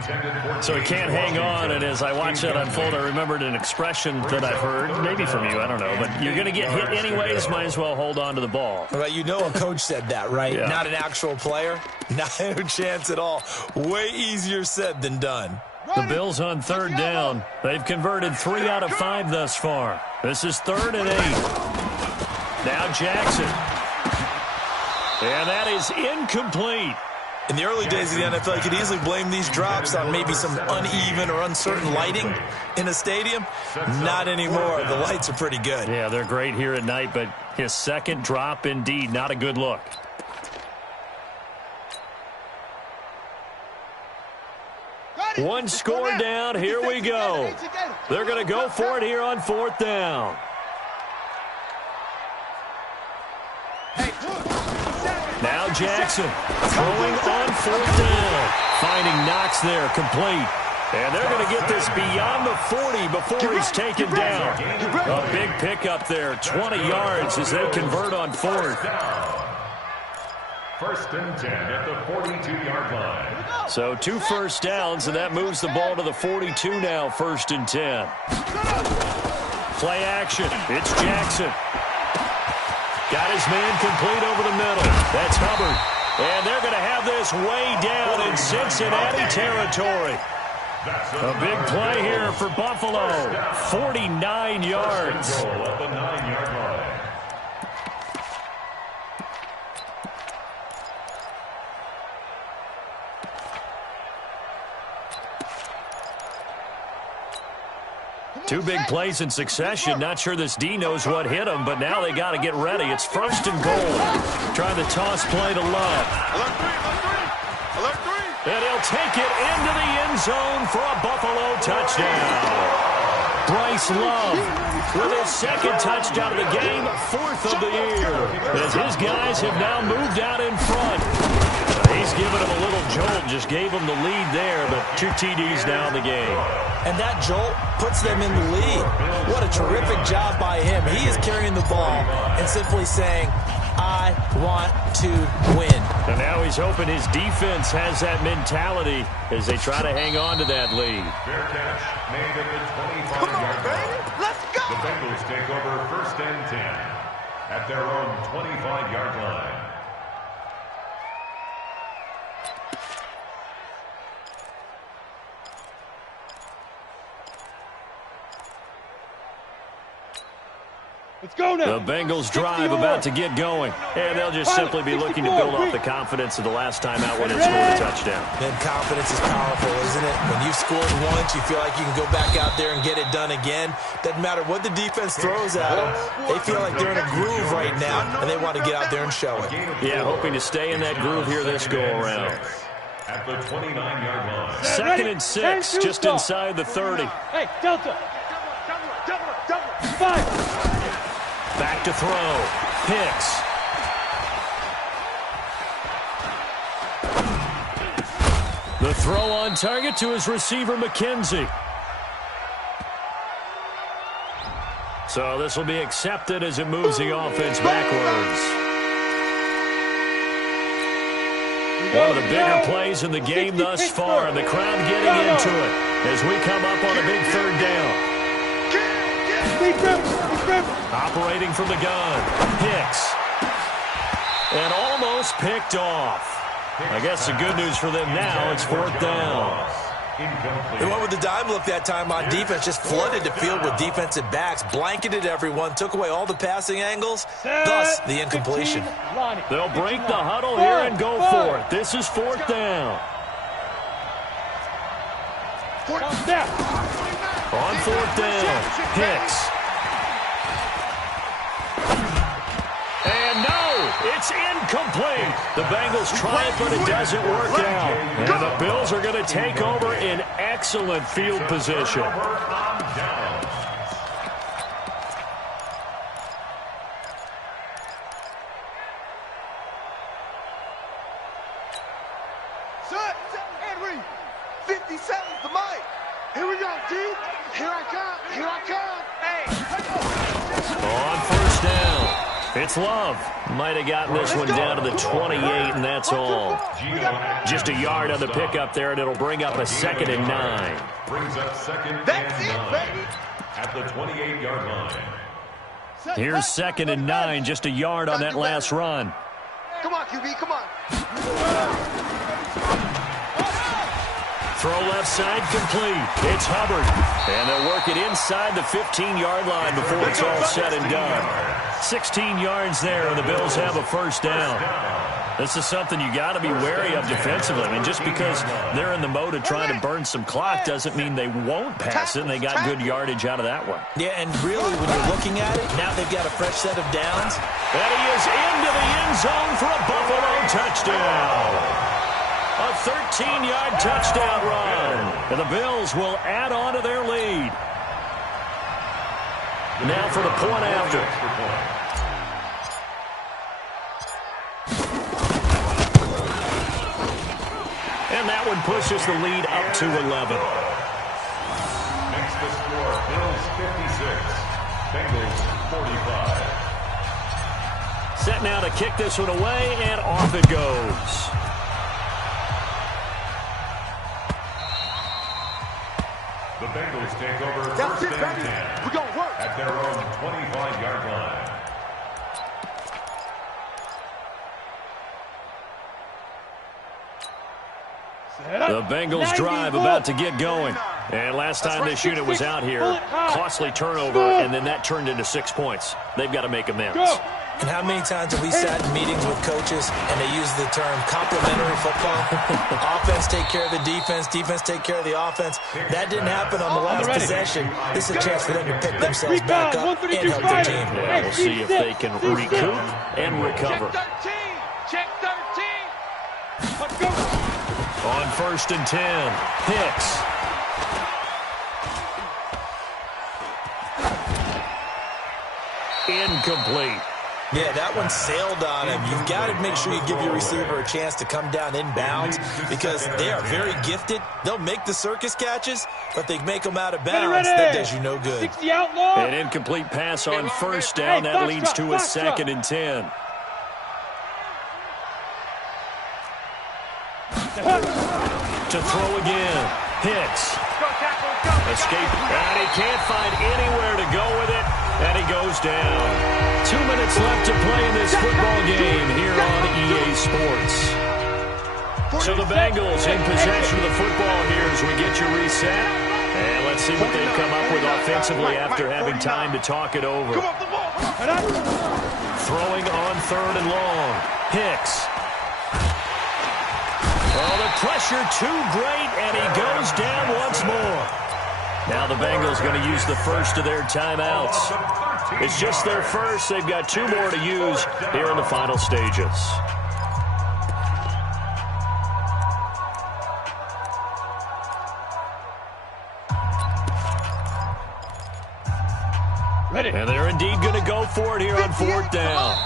So he can't hang on, and as I watch that unfold, I remembered an expression that I've heard, maybe from you, I don't know, but you're going to get hit anyways, might as well hold on to the ball. Well, you know a coach said that, right? Yeah. Not an actual player. Not a chance at all. Way easier said than done. The Bills on 3rd down. They've converted 3 out of 5 thus far. This is 3rd and 8. Now Jackson. And that is incomplete. In the early days of the NFL, you could easily blame these drops on maybe some uneven or uncertain lighting in a stadium. Not anymore. The lights are pretty good. Yeah, they're great here at night, but his 2nd drop, indeed, not a good look. One score down. Here we go. They're going to go for it here on 4th down. Now Jackson throwing on 4th down. Finding Knox there, complete. And they're going to get this beyond the 40 before he's taken down. A big pickup there, 20 yards as they convert on 4th. 1st and 10 at the 42-yard line. So 2 first downs, and that moves the ball to the 42 now, 1st and 10. Play action. It's Jackson. Got his man complete over the middle. That's Hubbard. And they're going to have this way down in Cincinnati territory. A big play here for Buffalo. 49 yards. At the 9-yard line. Two big plays in succession. Not sure this D knows what hit him, but now they got to get ready. It's 1st and goal. Trying the toss play to Love. Alert 3. And he'll take it into the end zone for a Buffalo touchdown. Bryce Love with his 2nd touchdown of the game, 4th of the year. As his guys have now moved out in front. He's given him a little jolt, just gave him the lead there, but 2 TDs now in the game. And that jolt puts them in the lead. What a terrific job by him. He is carrying the ball and simply saying, I want to win. And now he's hoping his defense has that mentality as they try to hang on to that lead. Fair catch made at the 25-yard line. Let's go. The Bengals take over 1st and 10 at their own 25-yard line. Let's go now. The Bengals drive about to get going. And they'll just simply be looking to build off the confidence of the last time out when they scored a touchdown. And confidence is powerful, isn't it? When you've scored once, you feel like you can go back out there and get it done again. Doesn't matter what the defense throws at them. They feel like they're in a groove right now, and they want to get out there and show it. Yeah, hoping to stay in that groove here this go-around. At the 29-yard line. 2nd and 6, just inside the 30. Hey, Delta. 5. Back to throw. Hicks. The throw on target to his receiver, McKenzie. So this will be accepted as it moves the offense backwards. One of the bigger plays in the game thus far, and the crowd getting into it as we come up on a big 3rd down. Operating from the gun. Hicks. And almost picked off. I guess the good news for them now, it's 4th down. They went with the dime look that time on defense, just flooded the field with defensive backs, blanketed everyone, took away all the passing angles, thus the incompletion. They'll break the huddle here and go for it. This is 4th down. On 4th down, Hicks. And no, it's incomplete. The Bengals try it, but it doesn't work out. And the Bills are going to take over in excellent field position. Henry, 50 seconds to Mike. Here we go, D. Here I come. Here I come. Hey. On 1st down, it's Love. Might have gotten this one down to the 28, and that's all. Just a yard on the pickup there, and it'll bring up a 2nd and 9. Brings up 2nd and 9 at the 28-yard line. Here's 2nd and 9, just a yard on that last run. Come on, QB, come on. Throw left side complete. It's Hubbard. And they'll work it inside the 15-yard line before it's all said and done. 16 yards there, and the Bills have a 1st down. This is something you got to be wary of defensively. I mean, just because they're in the mode of trying to burn some clock doesn't mean they won't pass it, and they got good yardage out of that one. Yeah, and really, when you're looking at it, now they've got a fresh set of downs. And he is into the end zone for a Buffalo touchdown. A 13-yard touchdown run. And the Bills will add on to their lead. Now for the point after. And that one pushes the lead up to 11. Makes the score Bills 56, Bengals 45. Set now to kick this one away, and off it goes. The Bengals take over first and 10. We're gonna work at their own 25-yard line. The Bengals drive about to get going. And last time this unit was out here, costly turnover, and then that turned into 6 points. They've got to make amends. And how many times have we sat in meetings with coaches and they use the term complementary football? Offense take care of the defense, defense take care of the offense. That didn't happen on the last possession. This is a chance for them to pick themselves back up and help their team. Yeah, we'll see if they can recoup and recover. Check 13. Let's go. On first and 10, Hicks. Incomplete. Yeah, that one sailed on him. You've got to make sure you give your receiver a chance to come down inbounds because they are very gifted. They'll make the circus catches, but they make them out of bounds. That does you no good. 60 outlaw. An incomplete pass on first down. That leads to a second and 10. To throw again. Hicks. Escape. And he can't find anywhere to go with it. And he goes down. 2 minutes left to play in this football game here on EA Sports. So the Bengals in possession of the football here as we get you reset. And let's see what they've come up with offensively after having time to talk it over. Throwing on third and long. Hicks. Oh, the pressure too great, and he goes down once more. Now the Bengals going to use the first of their timeouts. It's just their first. They've got 2 more to use here in the final stages. Ready. And they're indeed going to go for it here on fourth down.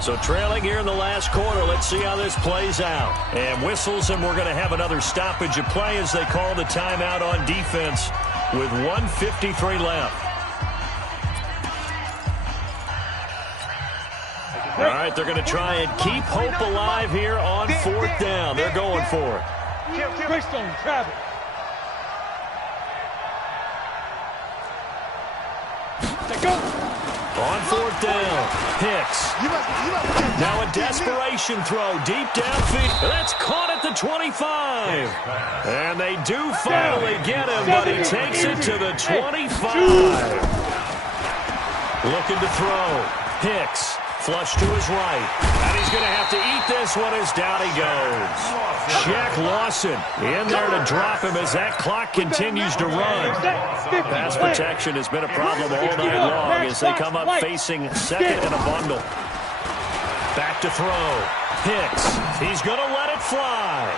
So trailing here in the last quarter, let's see how this plays out. And whistles, and we're going to have another stoppage of play as they call the timeout on defense with 1:53 left. All right, they're going to try and keep hope alive here on fourth down. They're going for it. Greystone, Travis. Let's go. On fourth down, Hicks. Now a desperation throw deep downfield. That's caught at the 25. And they do finally get him, but he takes it to the 25. Looking to throw. Hicks. Flush to his right. And he's going to have to eat this one as down he goes. Shaq Lawson in there to drop him as that clock continues to run. Pass protection has been a problem all night long as they come up facing second and a bundle. Back to throw. Hicks. He's going to let it fly.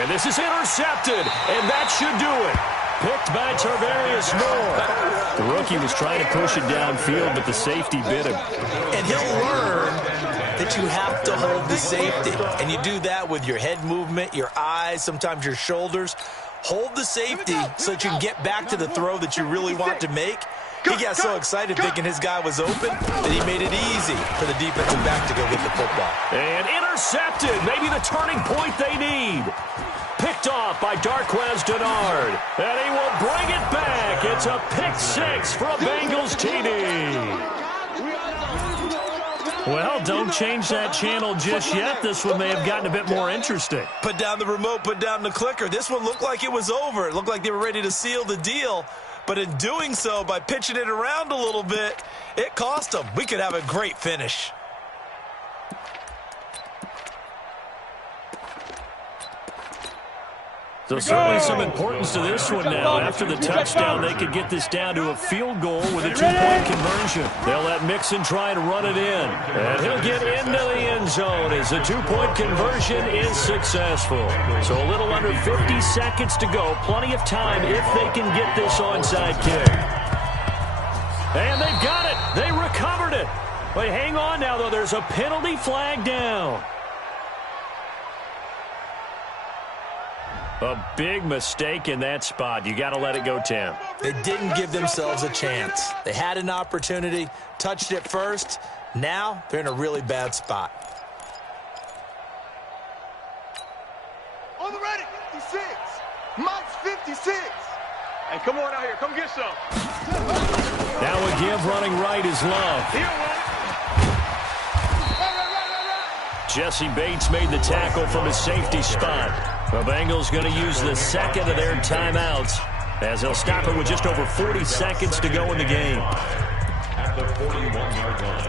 And this is intercepted. And that should do it. Picked by Tarvarius Moore. The rookie was trying to push it downfield, but the safety bit him. And he'll learn that you have to hold the safety. And you do that with your head movement, your eyes, sometimes your shoulders. Hold the safety so that you can get back to the throw that you really want to make. He got so excited thinking his guy was open that he made it easy for the defensive back to go get the football. And intercepted. Maybe the turning point they need. Picked off by Darquez Denard. And he will bring it back. It's a pick six for a Bengals TD. Well, don't change that channel just yet. This one may have gotten a bit more interesting. Put down the remote, put down the clicker. This one looked like it was over. It looked like they were ready to seal the deal. But in doing so, by pitching it around a little bit, it cost them. We could have a great finish. So certainly some importance to this one now. After the touchdown, they could get this down to a field goal with a two-point conversion. They'll let Mixon try and run it in. And he'll get into the end zone as the two-point conversion is successful. So a little under 50 seconds to go. Plenty of time if they can get this onside kick. And they've got it. They recovered it. But hang on now, though. There's a penalty flag down. A big mistake in that spot. You got to let it go, Tim. They didn't give themselves a chance. They had an opportunity, touched it first. Now they're in a really bad spot. On the ready, 56. Mike's 56. Hey, come on out here. Come get some. Now a give running right is Love. Jesse Bates made the tackle from his safety spot. The Bengals going to use the second of their timeouts as they'll stop it with just over 40 seconds to go in the game. At the 41-yard line.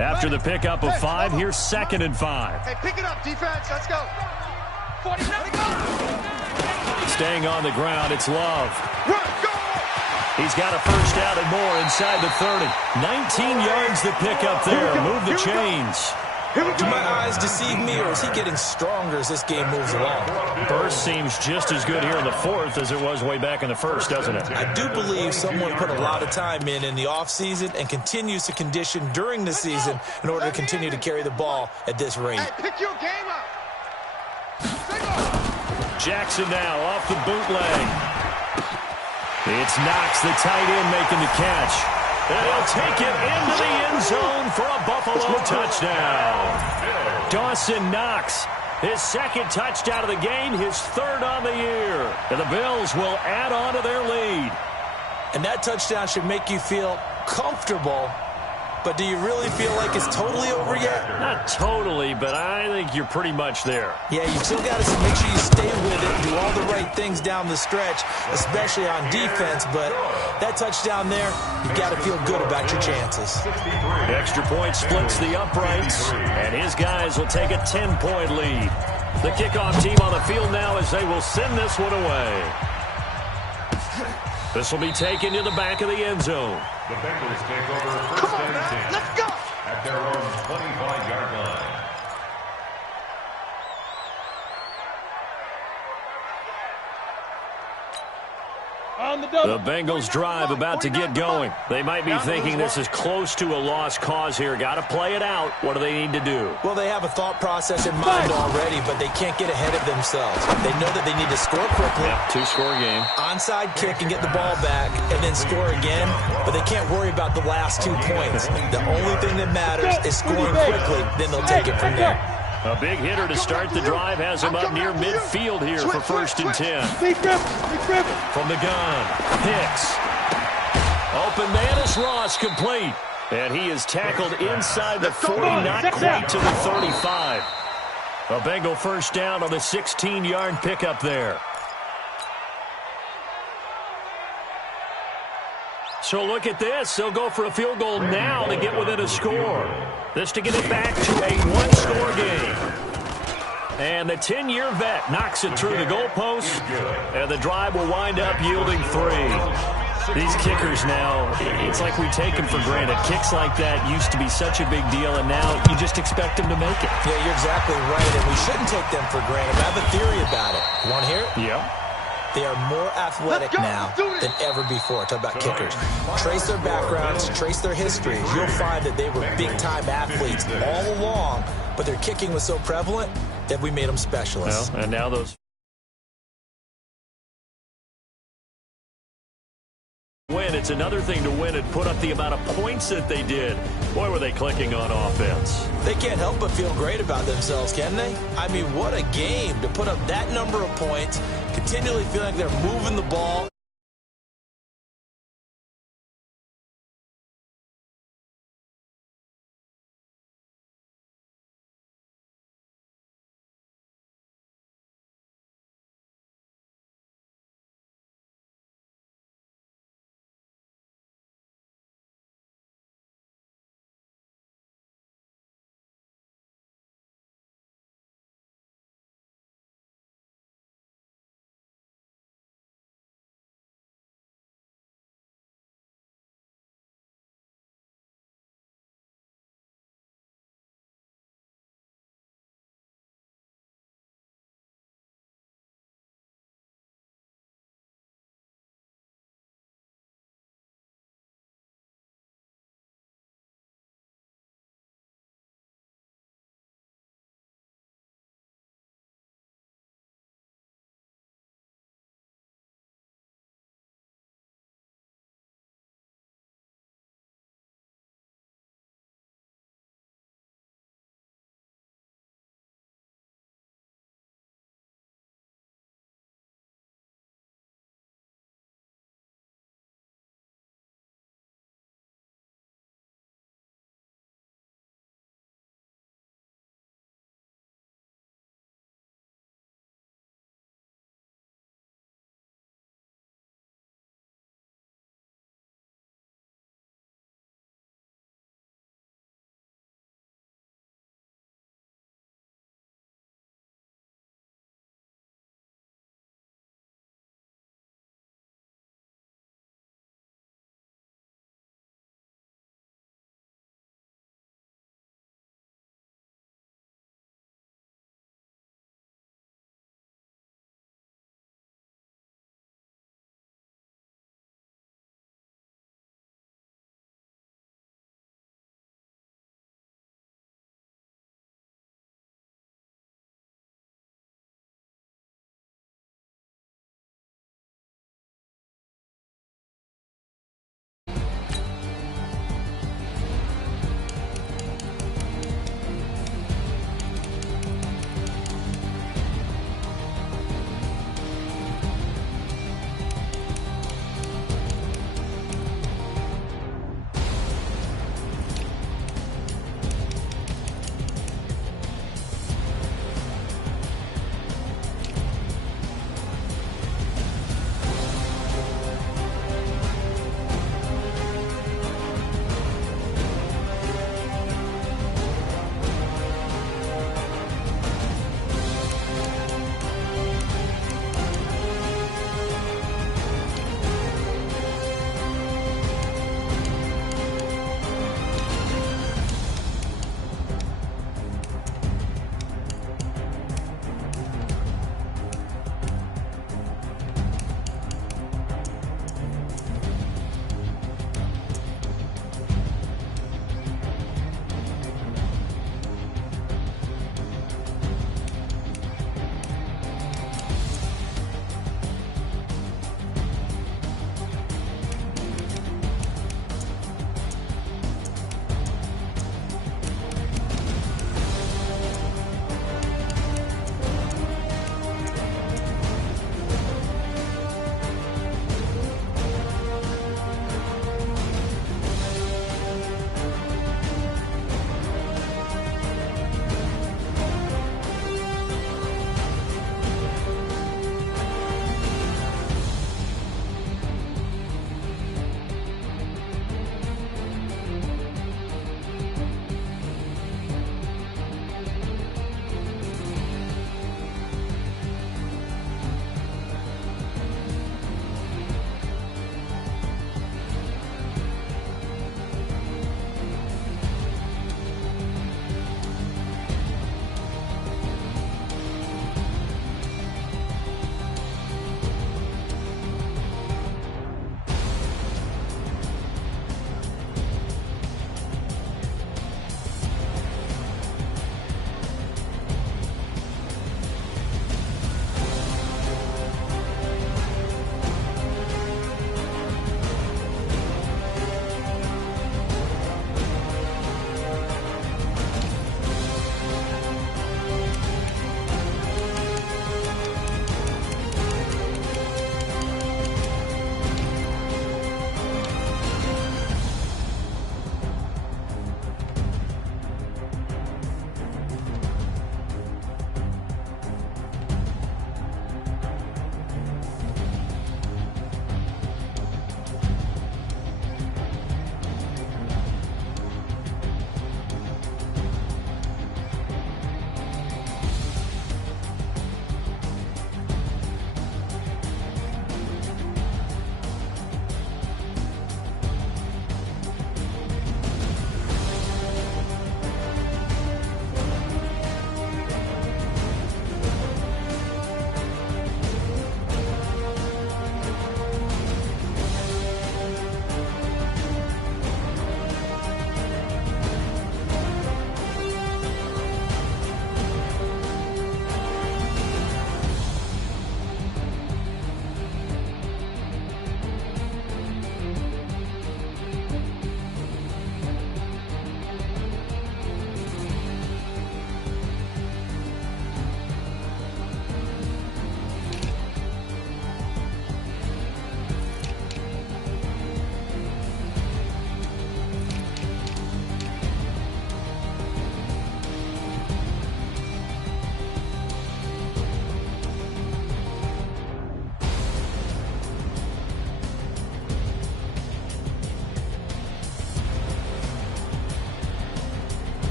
After the pickup of 5, here's 2nd and 5. Hey, pick it up, defense. Let's go. 47. Staying on the ground, it's Love. Run, go. He's got a first down and more inside the 30. 19 yards to pick up there. Move the chains. Do my eyes deceive me, or is he getting stronger as this game moves along? Burst seems just as good here in the 4th as it was way back in the 1st, doesn't it? I do believe someone put a lot of time in the offseason and continues to condition during the season in order to continue to carry the ball at this rate. Hey, pick your game up. Jackson now off the bootleg. It's Knox, the tight end, making the catch. And he'll take it into the end zone for a Buffalo touchdown. Dawson Knox, his 2nd touchdown of the game, his 3rd on the year. And the Bills will add on to their lead. And that touchdown should make you feel comfortable. But do you really feel like it's totally over yet? Not totally, but I think you're pretty much there. Yeah, you still got to make sure you stay with it, do all the right things down the stretch, especially on defense. But that touchdown there, you got to feel good about your chances. The extra point splits the uprights, and his guys will take a 10-point lead. The kickoff team on the field now as they will send this one away. This will be taken to the back of the end zone. The Bengals take over first and 10. Let's go. At their own 25-yard line. The Bengals drive about to get going. They might be thinking this is close to a lost cause here. Got to play it out. What do they need to do? Well, they have a thought process in mind already, but they can't get ahead of themselves. They know that they need to score quickly. Yep, 2-score game. Onside kick and get the ball back and then score again, but they can't worry about the last 2 points. The only thing that matters is scoring quickly, then they'll take it from there. A big hitter to start the drive has him up near midfield here for 1st and 10. From the gun, Hicks. Open man is Ross, complete. And he is tackled inside the 40, not quite to the 35. A Bengal first down on the 16-yard pickup there. So look at this. They'll go for a field goal now to get within a score. This to get it back to a 1-score game. And the 10-year vet knocks it through the goalpost, and the drive will wind up yielding 3. These kickers now, it's like we take them for granted. Kicks like that used to be such a big deal, and now you just expect them to make it. Yeah, you're exactly right, and we shouldn't take them for granted. I have a theory about it. You want to hear it? Yep. They are more athletic now than ever before. Talk about kickers. Trace their backgrounds, trace their histories. You'll find that they were big-time athletes all along, but their kicking was so prevalent that we made them specialists. Well, and now those win. It's another thing to win and put up the amount of points that they did. Boy, were they clicking on offense. They can't help but feel great about themselves, can they? I mean, what a game to put up that number of points, continually feeling like they're moving the ball.